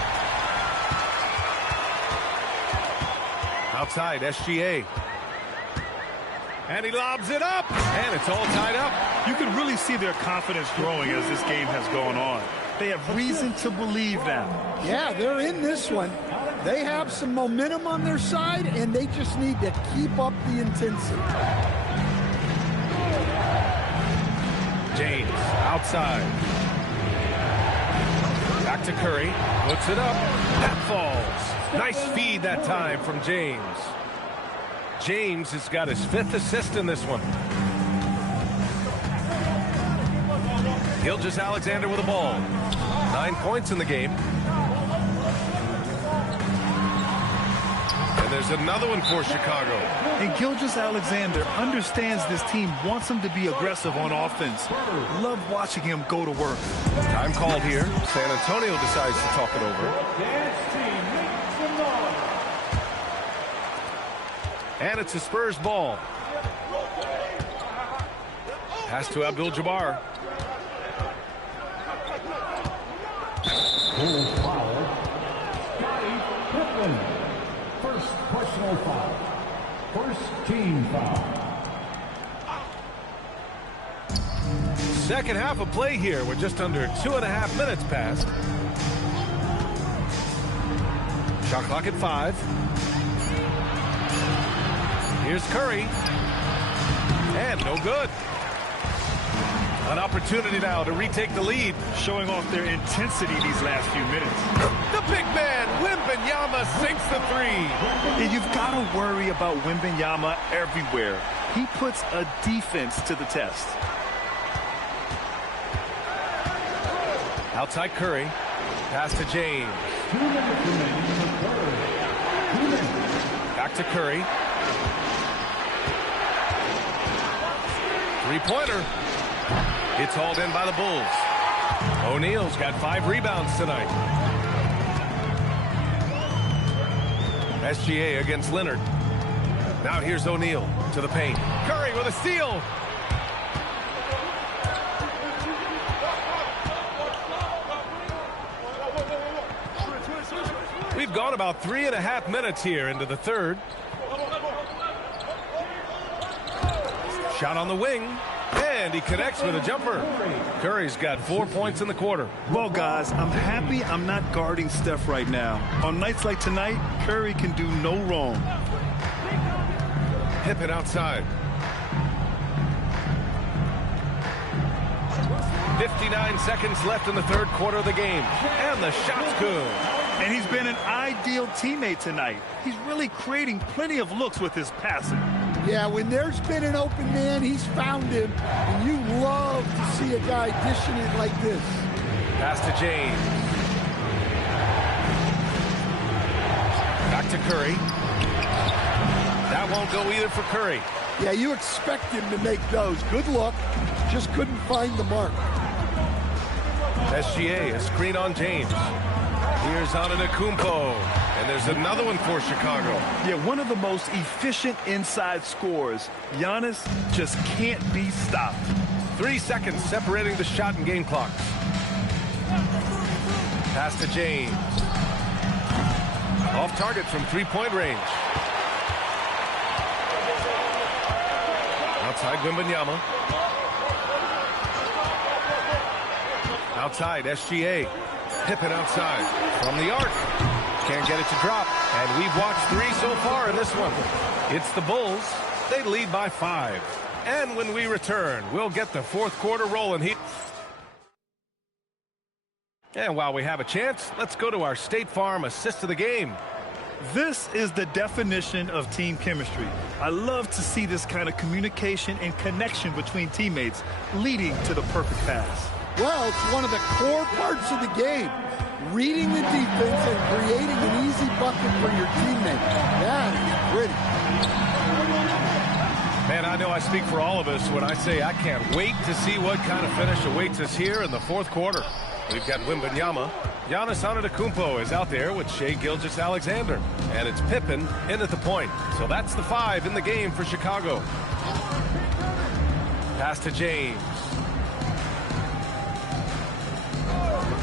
Outside, SGA. And he lobs it up. And it's all tied up. You can really see their confidence growing as this game has gone on. They have reason to believe now. Yeah, they're in this one. They have some momentum on their side, and they just need to keep up the intensity. James outside. Back to Curry. Puts it up. That falls. Nice feed that time from James. James has got his 5th assist in this one. Gilgeous-Alexander with the ball. 9 points in the game. And there's another one for Chicago. And Gilgeous-Alexander understands this team wants him to be aggressive on offense. Love watching him go to work. Time called here. San Antonio decides to talk it over. And it's a Spurs ball. Pass to Abdul-Jabbar. First personal foul. First team foul. Second half of play here with just under 2.5 minutes passed. Shot clock at 5. Here's Curry. And no good. An opportunity now to retake the lead. Showing off their intensity these last few minutes. The big man, Wembanyama, sinks the 3. And you've got to worry about Wembanyama everywhere. He puts a defense to the test. Outside Curry. Pass to James. Back to Curry. Three-pointer. It's hauled in by the Bulls. O'Neal's got 5 rebounds tonight. SGA against Leonard. Now here's O'Neal to the paint. Curry with a steal. We've gone about 3.5 minutes here into the third. Shot on the wing. And he connects with a jumper. Curry's got 4 points in the quarter. Well, guys, I'm happy I'm not guarding Steph right now. On nights like tonight, Curry can do no wrong. Pippen outside. 59 seconds left in the third quarter of the game. And the shot's good. And he's been an ideal teammate tonight. He's really creating plenty of looks with his passing. Yeah, when there's been an open man, he's found him. And you love to see a guy dishing it like this. Pass to James. Back to Curry. That won't go either for Curry. Yeah, you expect him to make those. Good luck. Just couldn't find the mark. SGA, a screen on James. Here's Antetokounmpo. And there's another one for Chicago. Yeah, one of the most efficient inside scorers. Giannis just can't be stopped. 3 seconds separating the shot and game clocks. Pass to James. Off target from three-point range. Outside Wembanyama. Outside SGA. Pippen outside from the arc. Can't get it to drop. And we've watched 3 so far in this one. It's the Bulls. They lead by 5. And when we return, we'll get the fourth quarter rolling here. And while we have a chance, let's go to our State Farm assist of the game. This is the definition of team chemistry. I love to see this kind of communication and connection between teammates leading to the perfect pass. Well, it's one of the core parts of the game. Reading the defense and creating an easy bucket for your teammate. That is pretty. Man, I know I speak for all of us when I say I can't wait to see what kind of finish awaits us here in the fourth quarter. We've got Wembanyama. Giannis Antetokounmpo is out there with Shai Gilgeous-Alexander. And it's Pippen in at the point. So that's the 5 in the game for Chicago. Pass to James.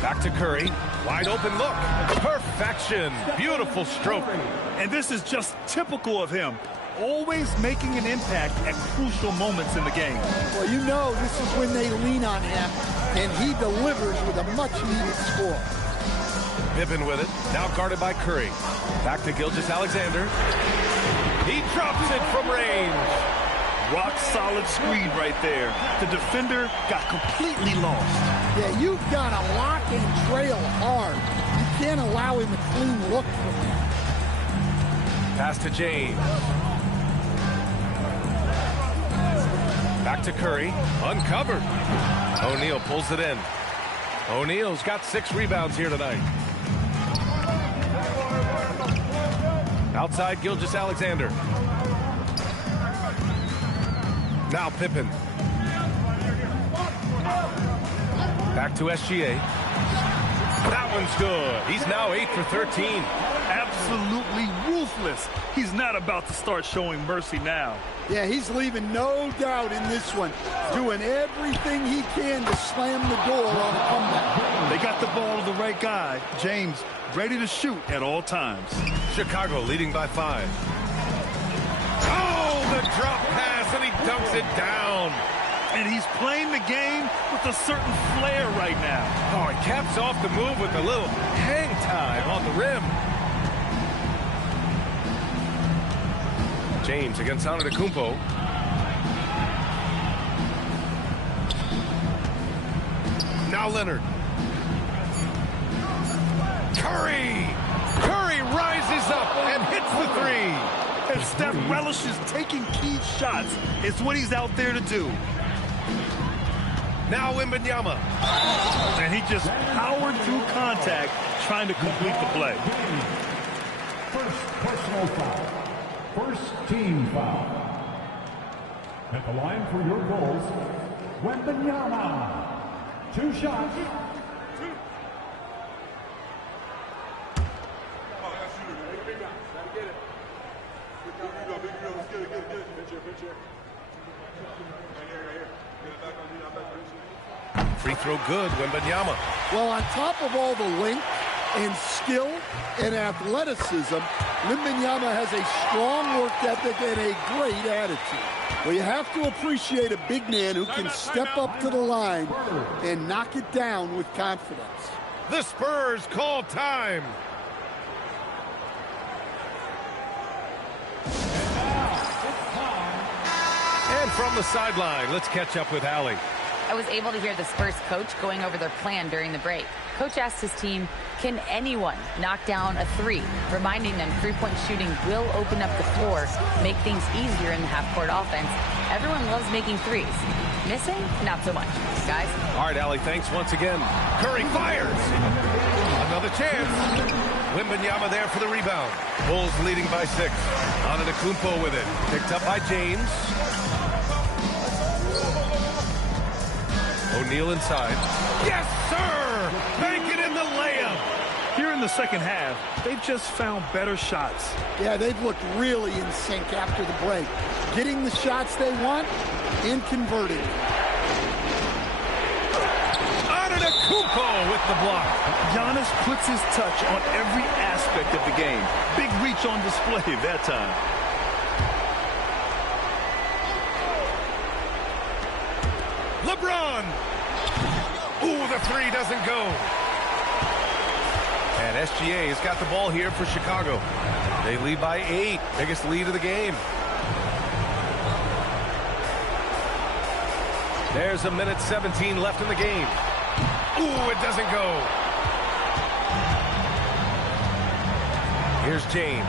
Back to Curry. Wide open look. Perfection. Beautiful stroke. And this is just typical of him. Always making an impact at crucial moments in the game. Well, you know this is when they lean on him, and he delivers with a much-needed score. Pippen with it. Now guarded by Curry. Back to Gilgeous-Alexander. He drops it from range. Rock-solid screen right there. The defender got completely lost. Yeah, you've got to lock and trail hard. You can't allow him a clean look from that. Pass to James. Back to Curry. Uncovered. O'Neal pulls it in. O'Neal's got 6 rebounds here tonight. Outside Gilgeous-Alexander. Now Pippen. Back to SGA. That one's good. He's now 8 for 13. Absolutely ruthless. He's not about to start showing mercy now. Yeah, he's leaving no doubt in this one. Doing everything he can to slam the door on a comeback. They got the ball to the right guy. James ready to shoot at all times. Chicago leading by 5. Oh, the drop pass, and he dunks it down. And he's playing the game with a certain flair right now. Oh, he caps off the move with a little hang time on the rim. James against Antetokounmpo. Now Leonard. Curry! Curry rises up and hits the 3. And Steph relishes taking key shots. It's what he's out there to do. Now Wembanyama. And he just powered through contact trying to complete the play. First personal foul. First team foul. At the line for your goals, Wembanyama. 2 shots. Free throw good, Wembanyama. Well, on top of all the length and skill and athleticism, Wembanyama has a strong work ethic and a great attitude. Well, you have to appreciate a big man who can step up to the line and knock it down with confidence. The Spurs call time. And from the sideline, let's catch up with Allie. I was able to hear the Spurs coach going over their plan during the break. Coach asked his team, can anyone knock down a 3? Reminding them three-point shooting will open up the floor, make things easier in the half-court offense. Everyone loves making 3s. Missing? Not so much. Guys? All right, Allie, thanks once again. Curry fires. Another chance. Wembanyama there for the rebound. Bulls leading by 6. Antetokounmpo with it. Picked up by James. O'Neal inside. Yes, sir! Bank it in the layup. Here in the second half, they've just found better shots. Yeah, they've looked really in sync after the break. Getting the shots they want and converting. Antetokounmpo with the block. Giannis puts his touch on every aspect of the game. Big reach on display that time. LeBron. Ooh, the 3 doesn't go. And SGA has got the ball here for Chicago. They lead by 8. Biggest lead of the game. There's a minute 17 left in the game. Ooh, it doesn't go. Here's James.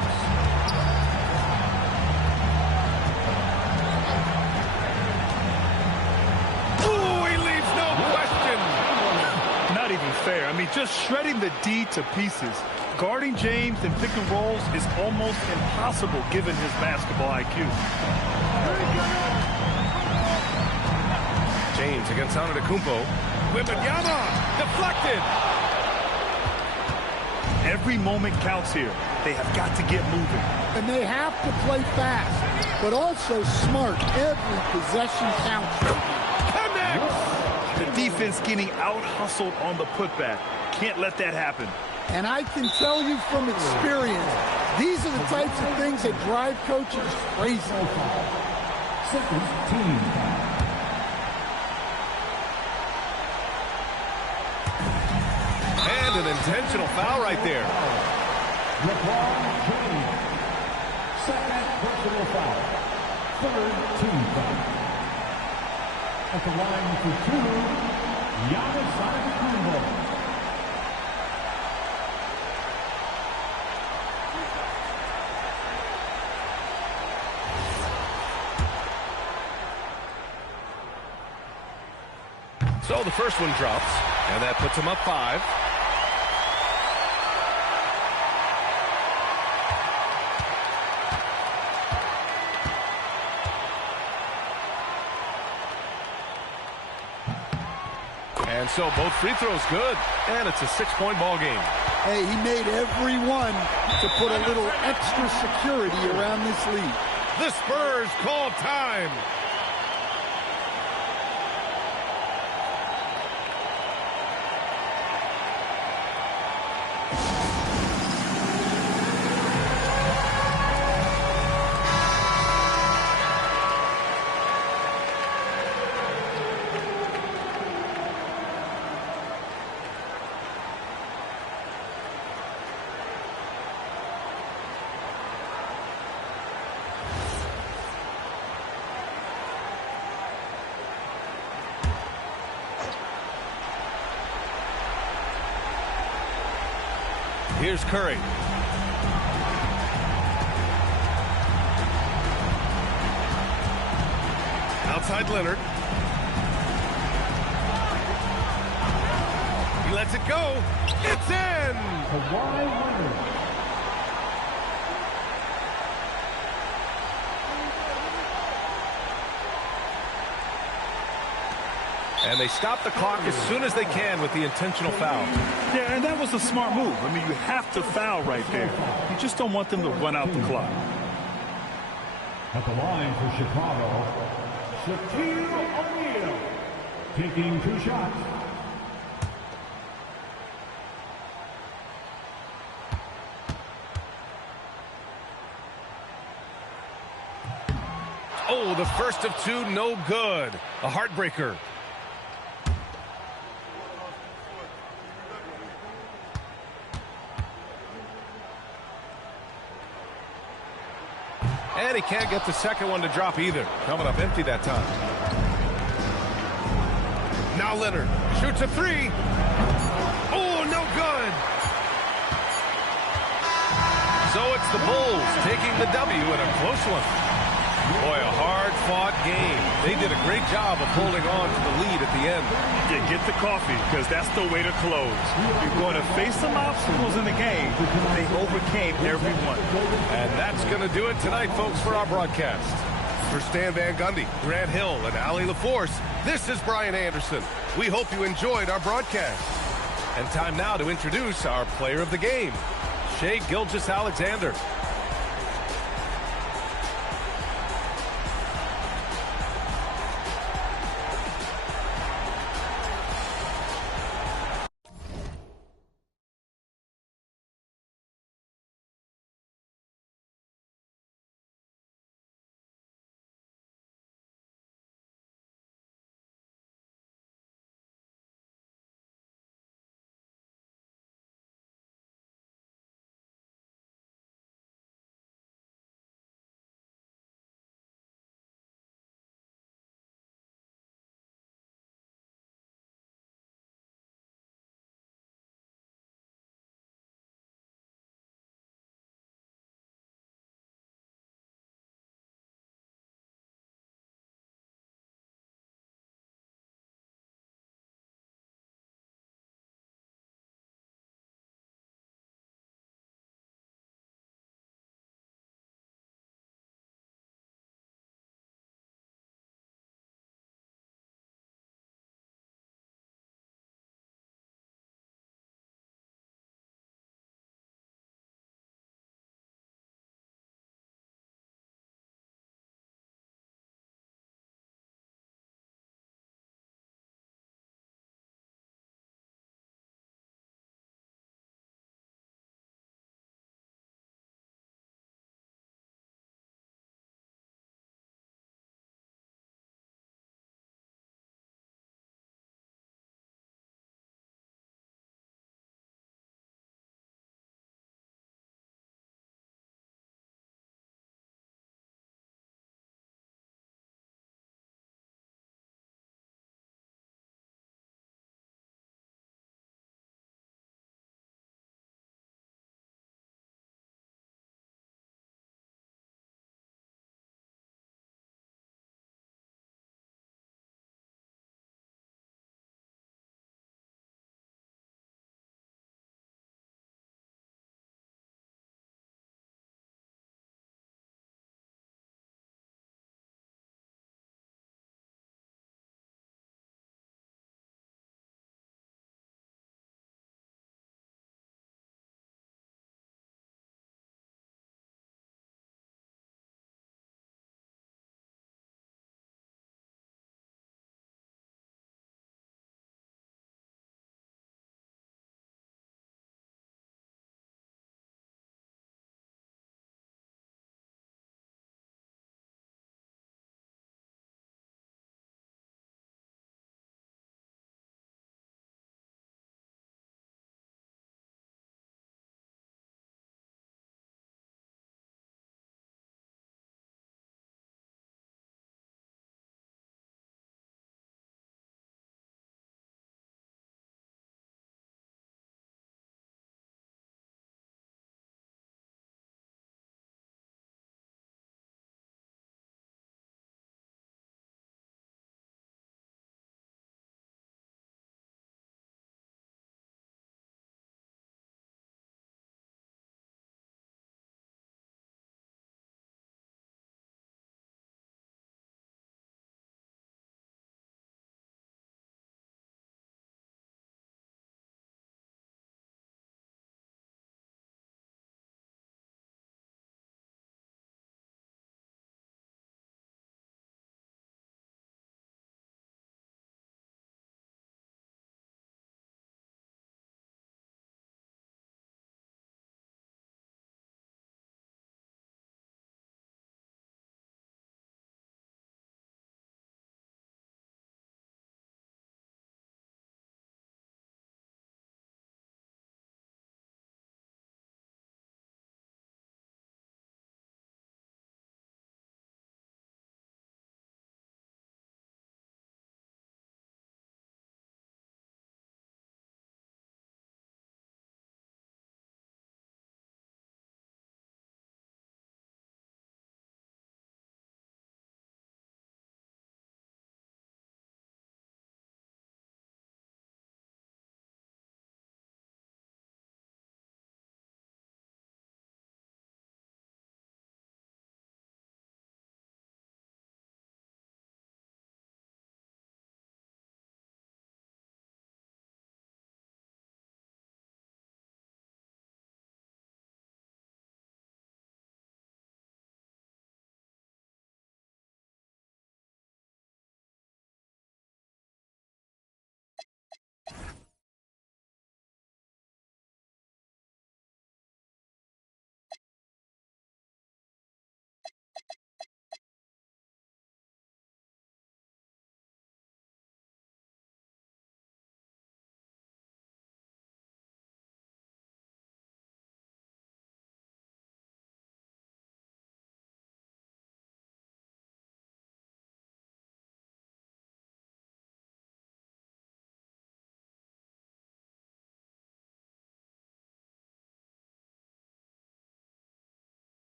Fair. I mean, just shredding the D to pieces. Guarding James in pick and rolls is almost impossible given his basketball IQ. James against Antetokounmpo. Wembanyama deflected. Every moment counts here. They have got to get moving. And they have to play fast, but also smart. Every possession counts. Connects. The defense getting out-hustled on the putback. Can't let that happen. And I can tell you from experience, these are the types of things that drive coaches crazy. Second team. And an intentional foul right there. LeBron James. Second personal foul. Third team foul. At the line for 2, Giannis Antetokounmpo. So the first one drops, and that puts him up 5. so both free throws good, and it's a 6-point ball game. Hey, he made every one to put a little extra security around this lead. The Spurs call time. Here's Curry. Outside Leonard. He lets it go. It's in! Kawhi Leonard. And they stop the clock as soon as they can with the intentional foul. Yeah, and that was a smart move. I mean, you have to foul right there. You just don't want them to run out the clock. At the line for Chicago, Shaquille O'Neal taking 2 shots. Oh, the first of 2, no good. A heartbreaker. And he can't get the second one to drop either. Coming up empty that time. Now Leonard shoots a 3. Oh, no good. So it's the Bulls taking the W in a close one. Boy, a hard-fought game. They did a great job of holding on to the lead at the end. Yeah, get the coffee, because that's the way to close. You're going to face some obstacles in the game. They overcame every one. And that's going to do it tonight, folks, for our broadcast. For Stan Van Gundy, Grant Hill, and Allie LaForce, this is Brian Anderson. We hope you enjoyed our broadcast. And time now to introduce our player of the game, Shai Gilgeous-Alexander.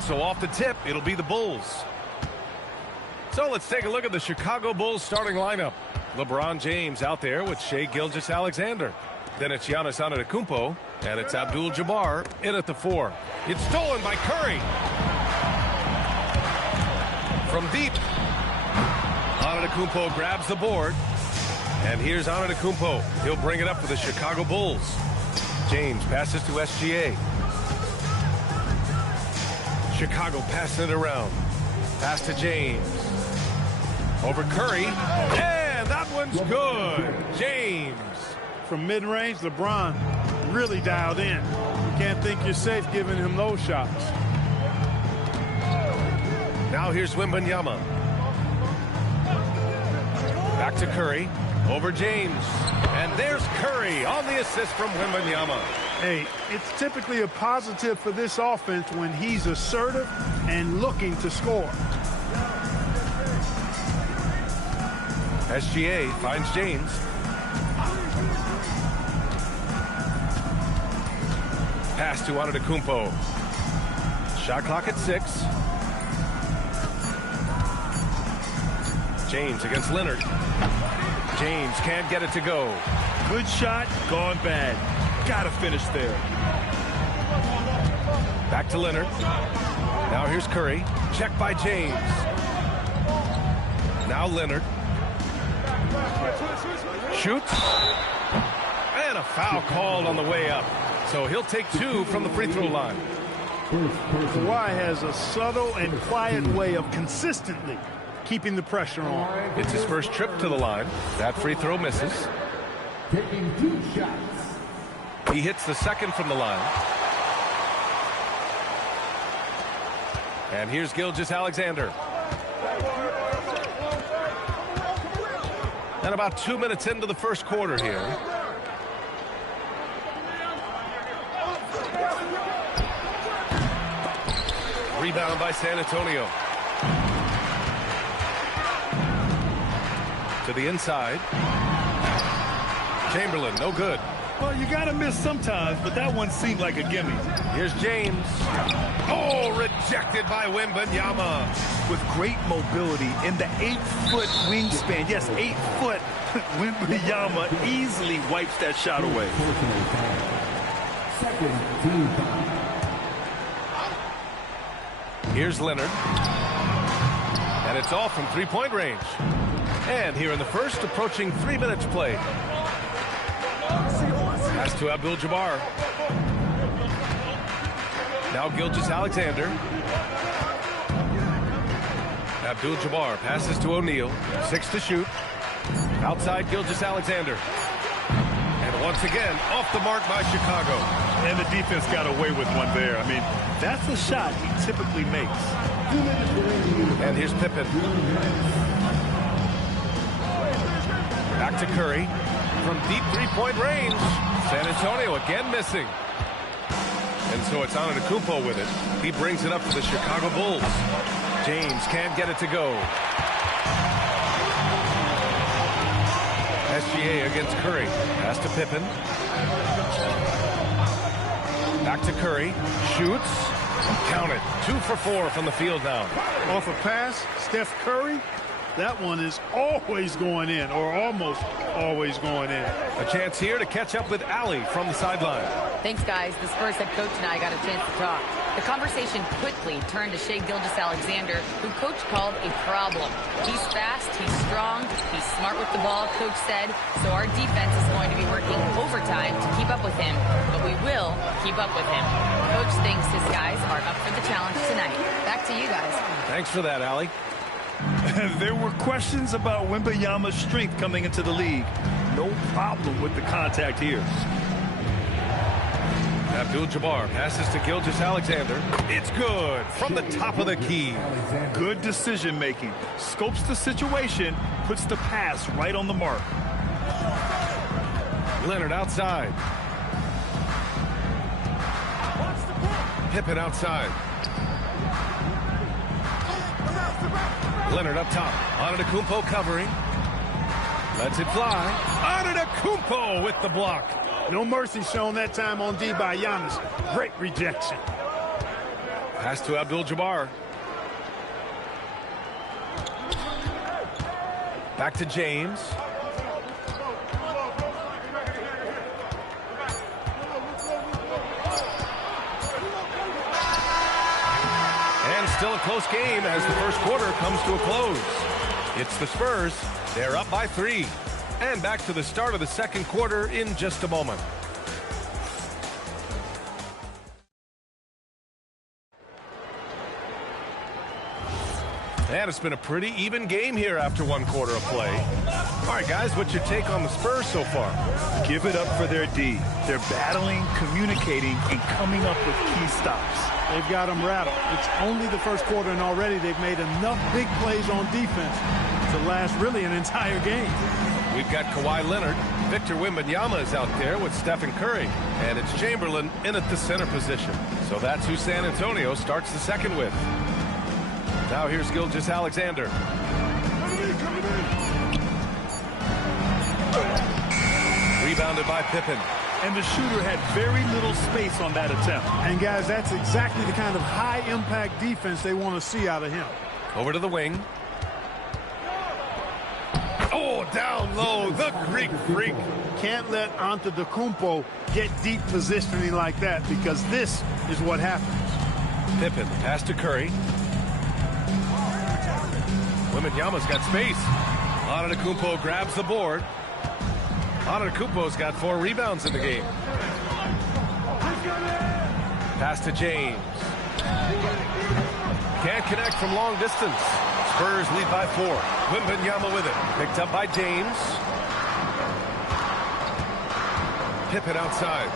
And so off the tip, it'll be the Bulls. So let's take a look at the Chicago Bulls starting lineup. LeBron James out there with Shai Gilgeous-Alexander. Then it's Giannis Antetokounmpo, and it's Abdul-Jabbar in at the 4. It's stolen by Curry. From deep, Antetokounmpo grabs the board. And here's Antetokounmpo. He'll bring it up for the Chicago Bulls. James passes to SGA. Chicago passing it around. Pass to James. Over Curry. And that one's good. James. From mid-range, LeBron really dialed in. You can't think you're safe giving him those shots. Now here's Wembanyama. Back to Curry. Over James. And there's Curry on the assist from Wembanyama. Hey, it's typically a positive for this offense when he's assertive and looking to score. SGA finds James. Pass to Antetokounmpo. Shot clock at 6. James against Leonard. James can't get it to go. Good shot, gone bad. Gotta finish there. Back to Leonard. Now here's Curry. Check by James. Now Leonard. Shoots. And a foul called on the way up. So he'll take 2 from the free throw line. Kawhi has a subtle and quiet way of consistently keeping the pressure on. It's his first trip to the line. That free throw misses. Taking 2 shots. He hits the second from the line. And here's Gilgeous-Alexander. And about 2 minutes into the first quarter here. Rebound by San Antonio. To the inside. Chamberlain, no good. Well, you got to miss sometimes, but that one seemed like a gimme. Here's James. Oh, rejected by Wembanyama. With great mobility in the 8-foot wingspan. Yes, 8 foot. Wembanyama easily wipes that shot away. Here's Leonard. And it's all from three-point range. And here in the first, approaching 3 minutes played. Pass to Abdul-Jabbar. Now Gilgeous-Alexander. Abdul-Jabbar passes to O'Neal. 6 to shoot. Outside Gilgeous-Alexander. And once again, off the mark by Chicago. And the defense got away with one there. I mean, that's a shot he typically makes. And here's Pippen. Back to Curry. From deep three-point range. San Antonio again missing. And so it's Antetokounmpo with it. He brings it up to the Chicago Bulls. James can't get it to go. SGA against Curry. Pass to Pippen. Back to Curry. Shoots. Count it. 2 for 4 from the field now. Off a pass, Steph Curry. That one is always going in, or almost always going in. A chance here to catch up with Allie from the sideline. Thanks, guys. The Spurs head coach and I got a chance to talk. The conversation quickly turned to Shai Gilgeous-Alexander, who coach called a problem. He's fast, he's strong, he's smart with the ball, coach said. So our defense is going to be working overtime to keep up with him, but we will keep up with him. Coach thinks his guys are up for the challenge tonight. Back to you guys. Thanks for that, Allie. There were questions about Wembanyama's strength coming into the league. No problem with the contact here. Abdul-Jabbar passes to Gilgeous-Alexander. It's good from the top of the key. Good decision-making. Scopes the situation, puts the pass right on the mark. Leonard outside. Pippen outside. Leonard up top. Antetokounmpo covering. Lets it fly. Antetokounmpo with the block. No mercy shown that time on D by Giannis. Great rejection. Pass to Abdul-Jabbar. Back to James. And still a close game as the first quarter comes to a close. It's the Spurs. They're up by 3. And back to the start of the second quarter in just a moment. And it's been a pretty even game here after one quarter of play. All right, guys, what's your take on the Spurs so far? Give it up for their D. They're battling, communicating, and coming up with key stops. They've got them rattled. It's only the first quarter, and already they've made enough big plays on defense to last really an entire game. We've got Kawhi Leonard. Victor Wembanyama is out there with Stephen Curry. And it's Chamberlain in at the center position. So that's who San Antonio starts the second with. Now here's Gilgeous-Alexander. Rebounded by Pippen. And the shooter had very little space on that attempt. And, guys, that's exactly the kind of high-impact defense they want to see out of him. Over to the wing. Oh, down low, the Greek Freak. Can't let Antetokounmpo get deep positioning like that, because this is what happens. Pippen, pass to Curry. Wembanyama's got space. Antetokounmpo grabs the board. Antetokounmpo's got 4 rebounds in the game. Pass to James. Can't connect from long distance. Spurs lead by 4. Wembanyama with it. Picked up by James. Pippen outside.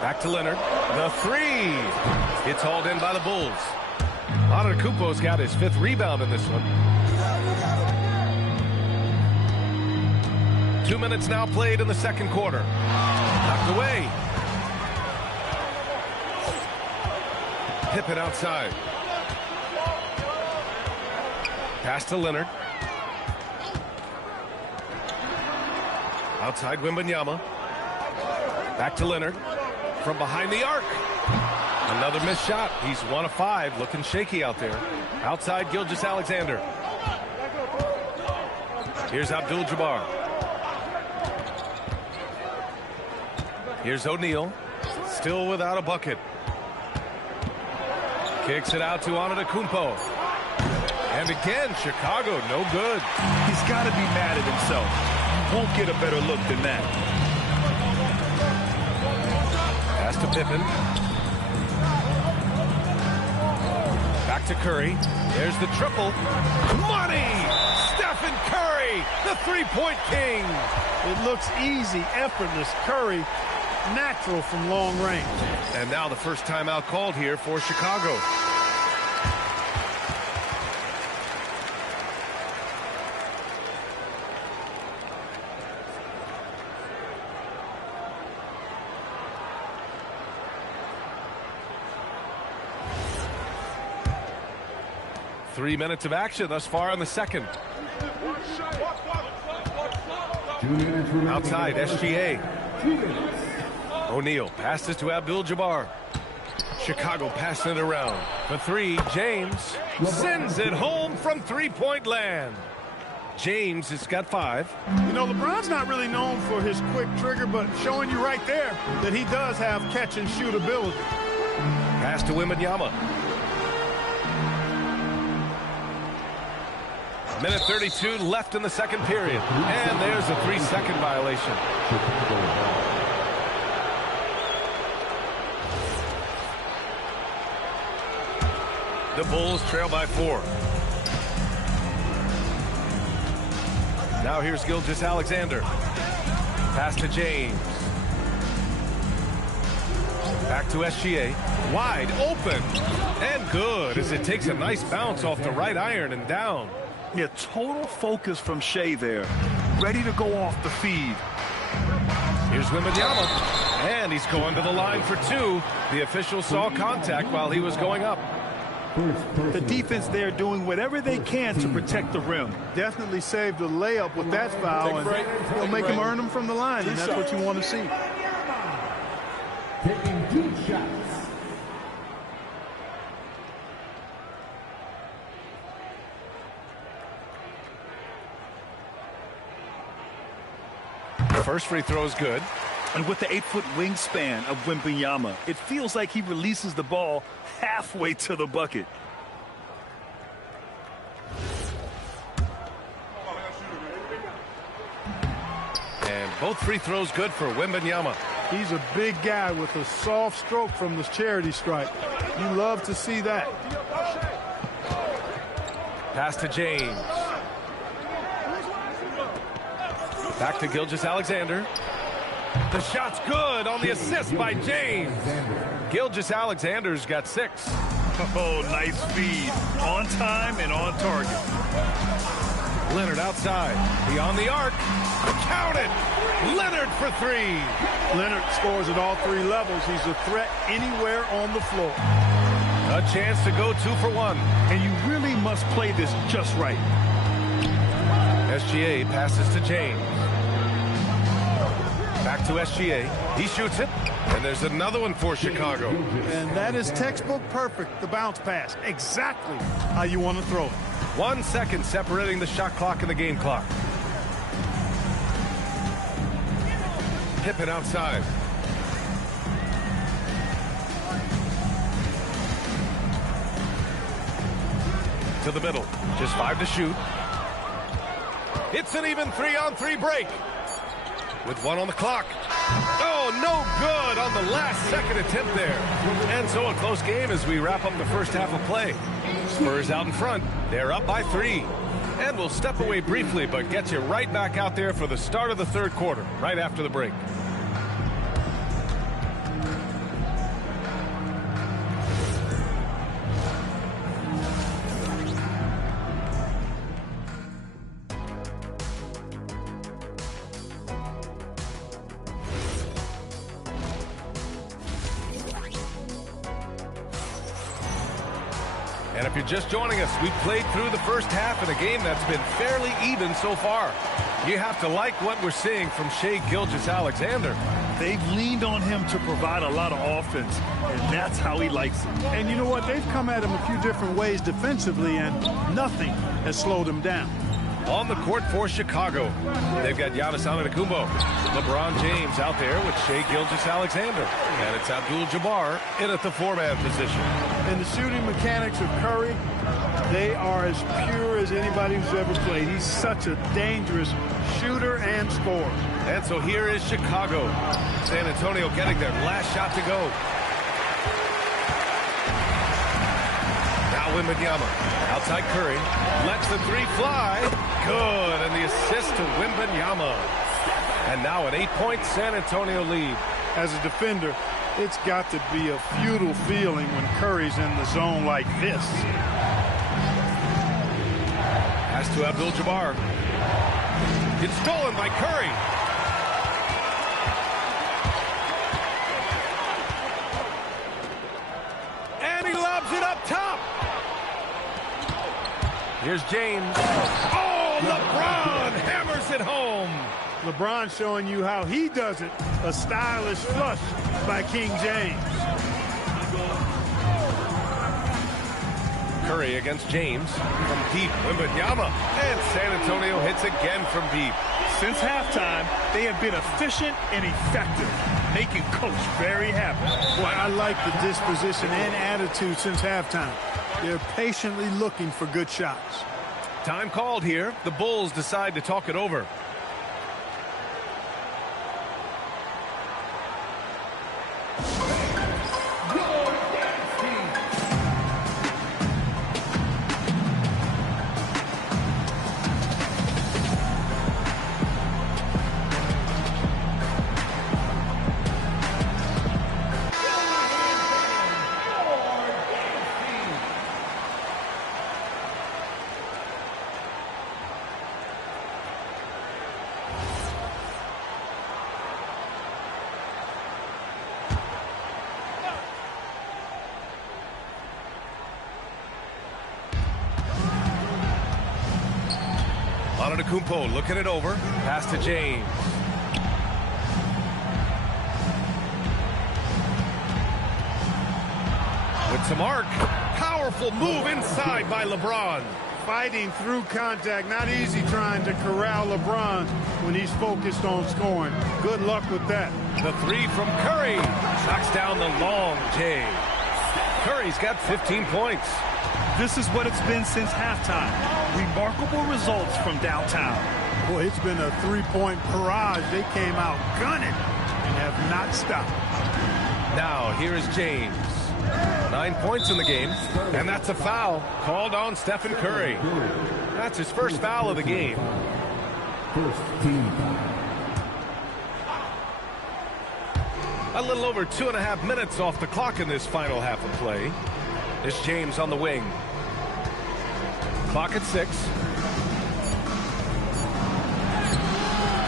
Back to Leonard. The 3. It's hauled in by the Bulls. Antetokounmpo's got his 5th rebound in this one. 2 minutes now played in the second quarter. Knocked away. Pippen outside. Pass to Leonard. Outside Wembanyama. Back to Leonard. From behind the arc. Another missed shot. He's 1 of 5. Looking shaky out there. Outside Gilgeous-Alexander. Here's Abdul-Jabbar. Here's O'Neal. Still without a bucket. Kicks it out to Antetokounmpo. And again, Chicago, no good. He's got to be mad at himself. You won't get a better look than that. Pass to Pippen. Back to Curry. There's the triple. Money! Stephen Curry, the three-point king. It looks easy, effortless. Curry, natural from long range. And now the first timeout called here for Chicago. Three minutes of action thus far in the second. Outside, SGA. O'Neal passes to Abdul-Jabbar. Chicago passing it around. For 3, James sends it home from three-point land. James has got 5. You know, LeBron's not really known for his quick trigger, but showing you right there that he does have catch-and-shoot ability. Pass to Wembanyama. Minute 32 left in the second period. And there's a 3-second violation. The Bulls trail by 4. Now here's Gilgeous-Alexander. Pass to James. Back to SGA. Wide open. And good as it takes a nice bounce off the right iron and down. Yeah, total focus from Shea there. Ready to go off the feed. Here's Wembanyama. And he's going to the line for 2. The official saw contact while he was going up. The defense there doing whatever they can to protect the rim. Definitely saved the layup with that foul, and he'll make him earn them from the line, and that's what you want to see. Taking 2 shots. First free throw is good. And with the 8-foot wingspan of Wembanyama, it feels like he releases the ball halfway to the bucket. And both free throws good for Wembanyama. He's a big guy with a soft stroke from the charity stripe. You love to see that. Pass to James. Back to Gilgeous-Alexander. The shot's good on the assist by James. Gilgeous-Alexander's got 6. Oh, nice feed. On time and on target. Leonard outside. Beyond the arc. Count it! Leonard for 3. Leonard scores at all 3 levels. He's a threat anywhere on the floor. A chance to go 2 for 1. And you really must play this just right. SGA passes to James. Back to SGA. He shoots it. And there's another one for Chicago. And that is textbook perfect, the bounce pass. Exactly how you want to throw it. 1 second separating the shot clock and the game clock. Pippen outside. To the middle. Just 5 to shoot. It's an even 3-on-3 break. With 1 on the clock. Oh, no good on the last second attempt there. And so a close game as we wrap up the first half of play. Spurs out in front. They're up by 3. And we'll step away briefly, but get you right back out there for the start of the third quarter, right after the break. And if you're just joining us, we've played through the first half in a game that's been fairly even so far. You have to like what we're seeing from Shai Gilgeous-Alexander. They've leaned on him to provide a lot of offense, and that's how he likes it. And you know what? They've come at him a few different ways defensively, and nothing has slowed him down. On the court for Chicago, they've got Giannis Antetokounmpo, LeBron James out there with Shai Gilgeous-Alexander, and it's Abdul-Jabbar in at the 4-man position. And the shooting mechanics of Curry, they are as pure as anybody who's ever played. He's such a dangerous shooter and scorer. And so here is Chicago. San Antonio getting their last shot to go. Now Wembanyama. Outside Curry. Lets the 3 fly. Good. And the assist to Wembanyama. And now an 8-point San Antonio lead. As a defender, it's got to be a futile feeling when Curry's in the zone like this. Pass to Abdul-Jabbar. It's stolen by Curry. And he lobs it up top. Here's James. Oh, LeBron hammers it home. LeBron showing you how he does it. A stylish flush by King James. Curry against James from deep. Wembanyama. And San Antonio hits again from deep. Since halftime, they have been efficient and effective, making Coach very happy. Boy, I like the disposition and attitude since halftime. They're patiently looking for good shots. Time called here. The Bulls decide to talk it over. Antetokounmpo looking it over. Pass to James. With some arc. Powerful move inside by LeBron. Fighting through contact. Not easy trying to corral LeBron when he's focused on scoring. Good luck with that. The three from Curry. Knocks down the long J. Curry's got 15 points. This is what it's been since halftime. Remarkable results from downtown. Boy, it's been a three-point barrage. They came out gunning and have not stopped. Now, here is James. 9 points in the game, and that's a foul called on Stephen Curry. That's his first foul of the game. First team foul. A little over 2.5 minutes off the clock in this final half of play. It's James on the wing. Clock at 6.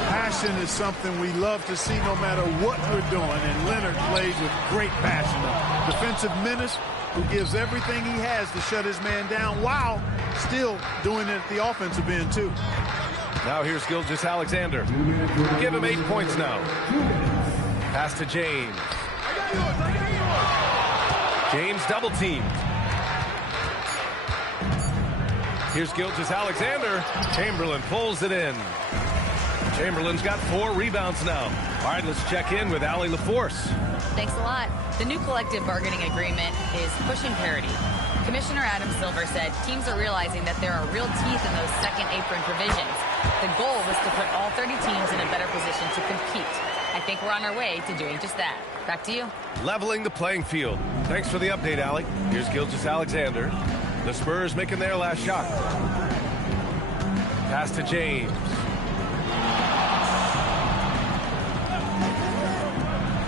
Passion is something we love to see no matter what we're doing, and Leonard plays with great passion. A defensive menace who gives everything he has to shut his man down while still doing it at the offensive end, too. Now here's Gilgeous-Alexander. Give him 8 points now. Pass to James. James double teamed. Here's Gilgeous-Alexander. Chamberlain pulls it in. Chamberlain's got 4 rebounds now. All right, let's check in with Allie LaForce. Thanks a lot. The new collective bargaining agreement is pushing parity. Commissioner Adam Silver said teams are realizing that there are real teeth in those second apron provisions. The goal was to put all 30 teams in a better position to compete. I think we're on our way to doing just that. Back to you. Leveling the playing field. Thanks for the update, Allie. Here's Gilgeous-Alexander. The Spurs making their last shot. Pass to James.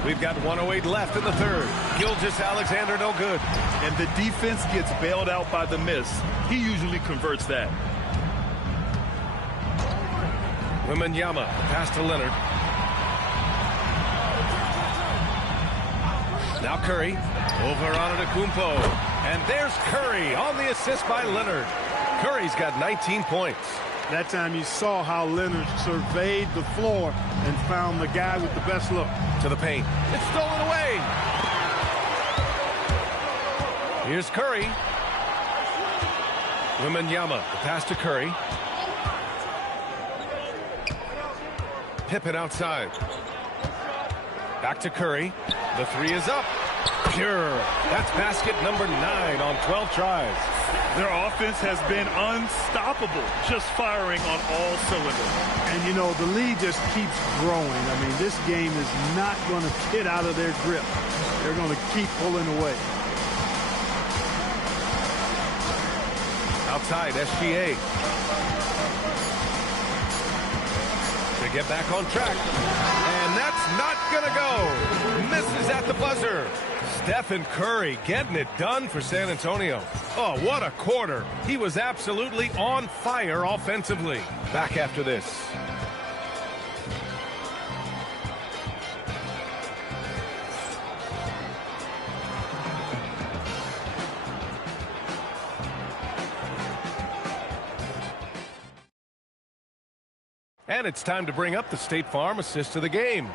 We've got 1:08 left in the third. Gilgeous-Alexander no good. And the defense gets bailed out by the miss. He usually converts that. Wembanyama, pass to Leonard. Now Curry, over Antetokounmpo. And there's Curry on the assist by Leonard. Curry's got 19 points. That time you saw how Leonard surveyed the floor and found the guy with the best look. To the paint. It's stolen away. Here's Curry. Wembanyama, the pass to Curry. Pippen outside. Back to Curry. The three is up. Pure. That's basket number 9 on 12 tries. Their offense has been unstoppable, just firing on all cylinders. And, you know, the lead just keeps growing. I mean, this game is not going to get out of their grip. They're going to keep pulling away. Outside, SGA. To get back on track. And that's not going to go. Misses at the buzzer. Stephen Curry getting it done for San Antonio. Oh, what a quarter. He was absolutely on fire offensively. Back after this. And it's time to bring up the State Farm assist of the game.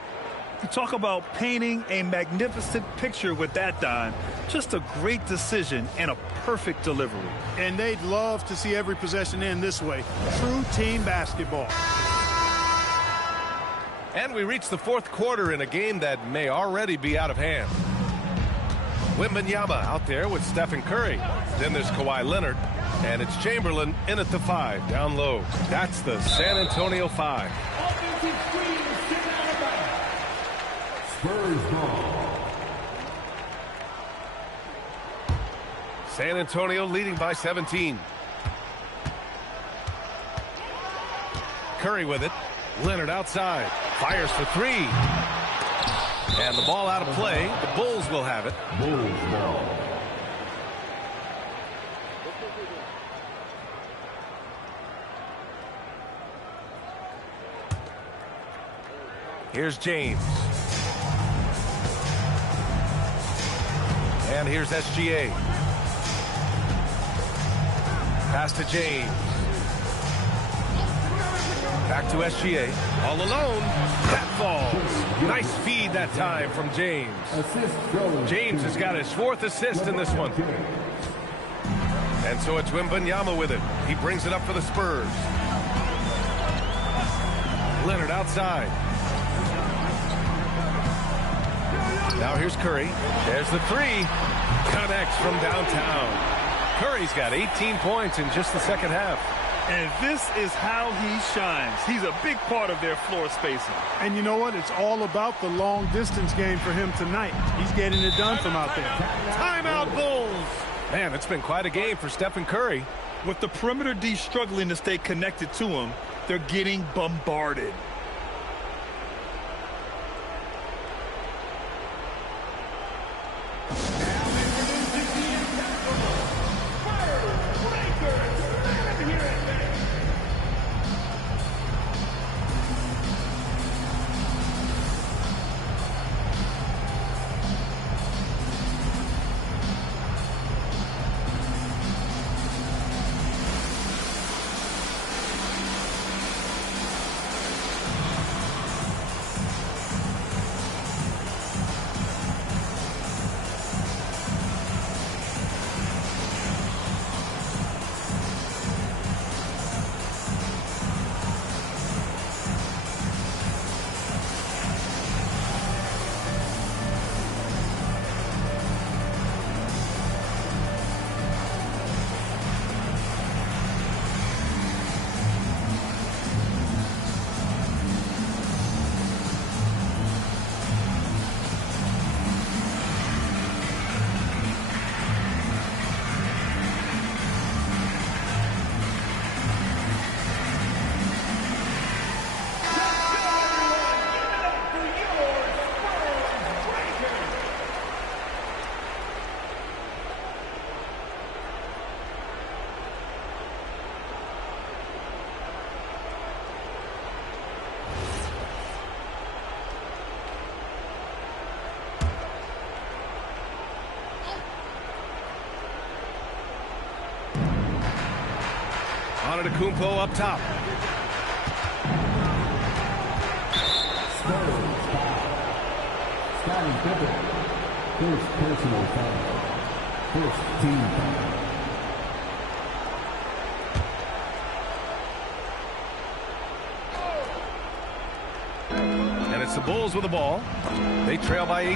You talk about painting a magnificent picture with that dime. Just a great decision and a perfect delivery. And they'd love to see every possession end this way. True team basketball. And we reach the fourth quarter in a game that may already be out of hand. Wembanyama out there with Stephen Curry. Then there's Kawhi Leonard. And it's Chamberlain in at the 5, down low. That's the San Antonio 5. Spurs ball. San Antonio leading by 17. Curry with it. Leonard outside. Fires for 3. And the ball out of play. The Bulls will have it. Bulls ball. Here's James. And here's SGA. Pass to James. Back to SGA. All alone. That falls. Nice feed that time from James. James has got his 4th assist in this one. And so it's Wembanyama with it. He brings it up for the Spurs. Leonard outside. Now here's Curry. There's the 3. Connects from downtown. Curry's got 18 points in just the second half. And this is how he shines. He's a big part of their floor spacing. And you know what? It's all about the long distance game for him tonight. He's getting it done from out there. Timeout, Bulls. Man, it's been quite a game for Stephen Curry. With the perimeter D struggling to stay connected to him, they're getting bombarded. Antetokounmpo up top. Scottie Pippen. First personal foul. First team foul. And it's the Bulls with the ball. They trail by 18.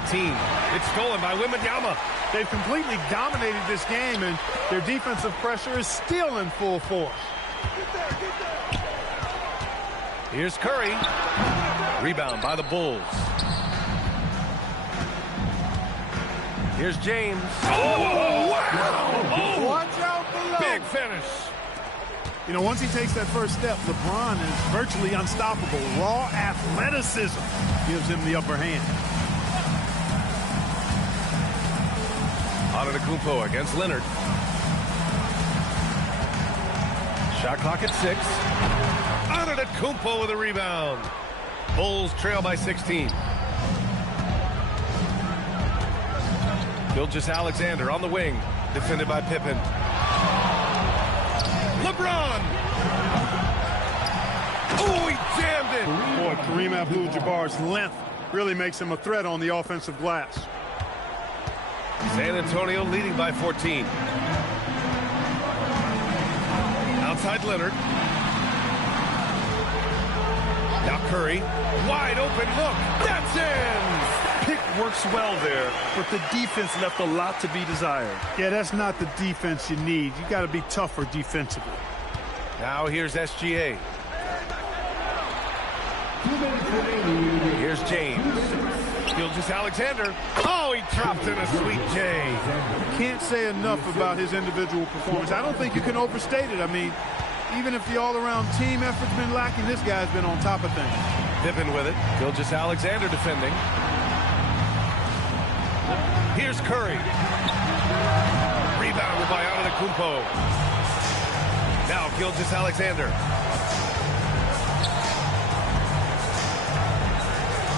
It's stolen by Wembanyama. They've completely dominated this game, and their defensive pressure is still in full force. Here's Curry. Rebound by the Bulls. Here's James. Oh, wow! Oh, watch out below. Big finish. You know, once he takes that first step, LeBron is virtually unstoppable. Raw athleticism gives him the upper hand. Antetokounmpo against Leonard. Shot clock at 6. Antetokounmpo with a rebound. Bulls trail by 16. Gilgeous-Alexander on the wing. Defended by Pippen. LeBron! Oh, he jammed it! Boy, Kareem Abdul-Jabbar's length really makes him a threat on the offensive glass. San Antonio leading by 14. Outside Leonard. Now Curry. Wide open look. That's in! Pick works well there, but the defense left a lot to be desired. Yeah, that's not the defense you need. You got to be tougher defensively. Now here's SGA. Here's James. Gilgeous-Alexander. Oh, he dropped in a sweet J. Can't say enough about his individual performance. I don't think you can overstate it. I mean, even if the all-around team effort's been lacking, this guy's been on top of things. Pippen with it. Gilgeous-Alexander defending. Here's Curry. Rebounded by Antetokounmpo. Now Gilgeous-Alexander.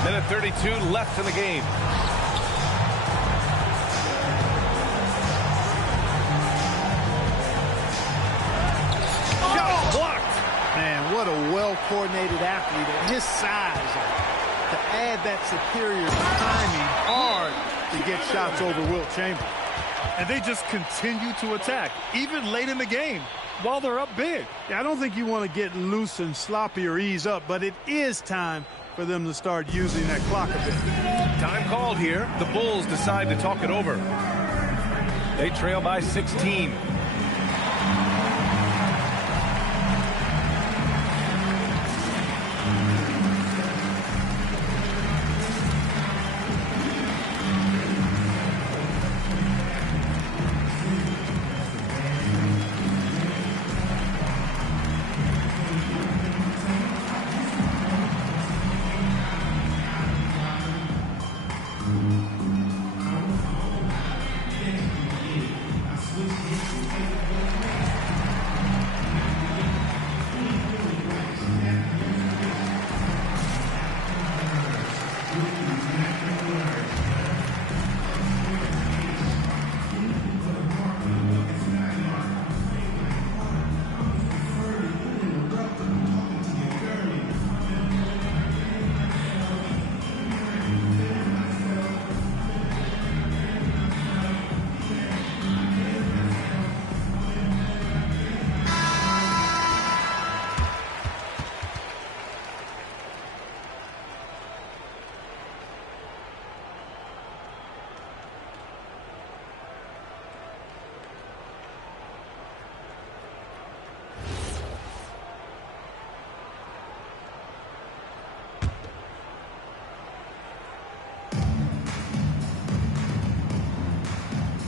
Minute 32 left in the game. Man, what what a well-coordinated athlete at his size. To add that superior timing, hard to get shots over Wilt Chamberlain. And they just continue to attack, even late in the game, while they're up big. Yeah, I don't think you want to get loose and sloppy or ease up, but it is time for them to start using that clock a bit. Time called here. The Bulls decide to talk it over. They trail by 16.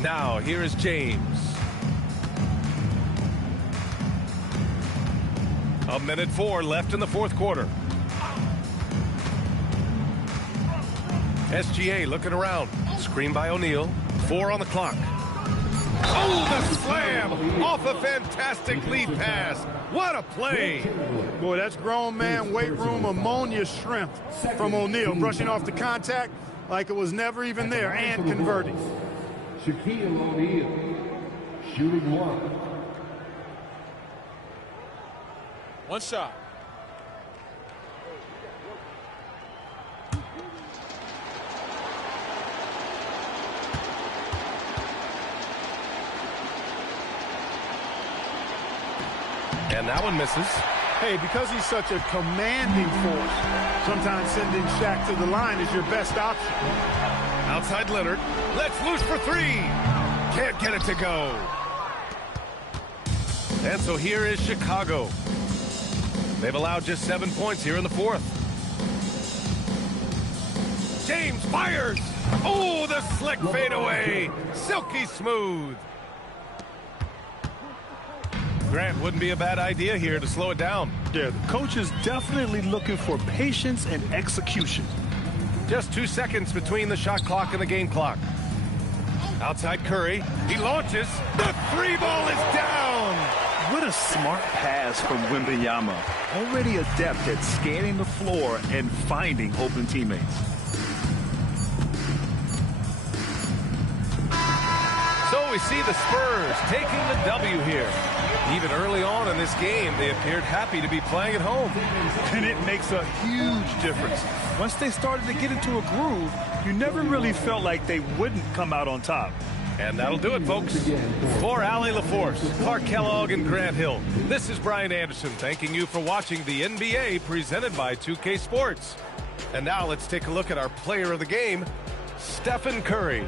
Now, here is James. A minute 4 left in the fourth quarter. SGA looking around. Screen by O'Neal. 4 on the clock. Oh, the slam off a fantastic lead pass. What a play. Boy, that's grown man weight room ammonia strength from O'Neal, brushing off the contact like it was never even there and converting. Shaquille O'Neal, shooting one. One shot. And that one misses. Hey, because he's such a commanding force, sometimes sending Shaq to the line is your best option. Outside Leonard. Let's loose for 3. Can't get it to go. And so here is Chicago. They've allowed just 7 points here in the fourth. James fires. Oh, the slick fadeaway. Silky smooth. Grant, wouldn't be a bad idea here to slow it down. Yeah, the coach is definitely looking for patience and execution. Just 2 seconds between the shot clock and the game clock. Outside Curry. He launches. The 3 ball is down. What a smart pass from Wembanyama. Already adept at scanning the floor and finding open teammates. So we see the Spurs taking the W here. Even early on in this game, they appeared happy to be playing at home. And it makes a huge difference. Once they started to get into a groove, you never really felt like they wouldn't come out on top. And that'll do it, folks. For Allie LaForce, Clark Kellogg, and Grant Hill, this is Brian Anderson thanking you for watching the NBA presented by 2K Sports. And now let's take a look at our player of the game, Stephen Curry.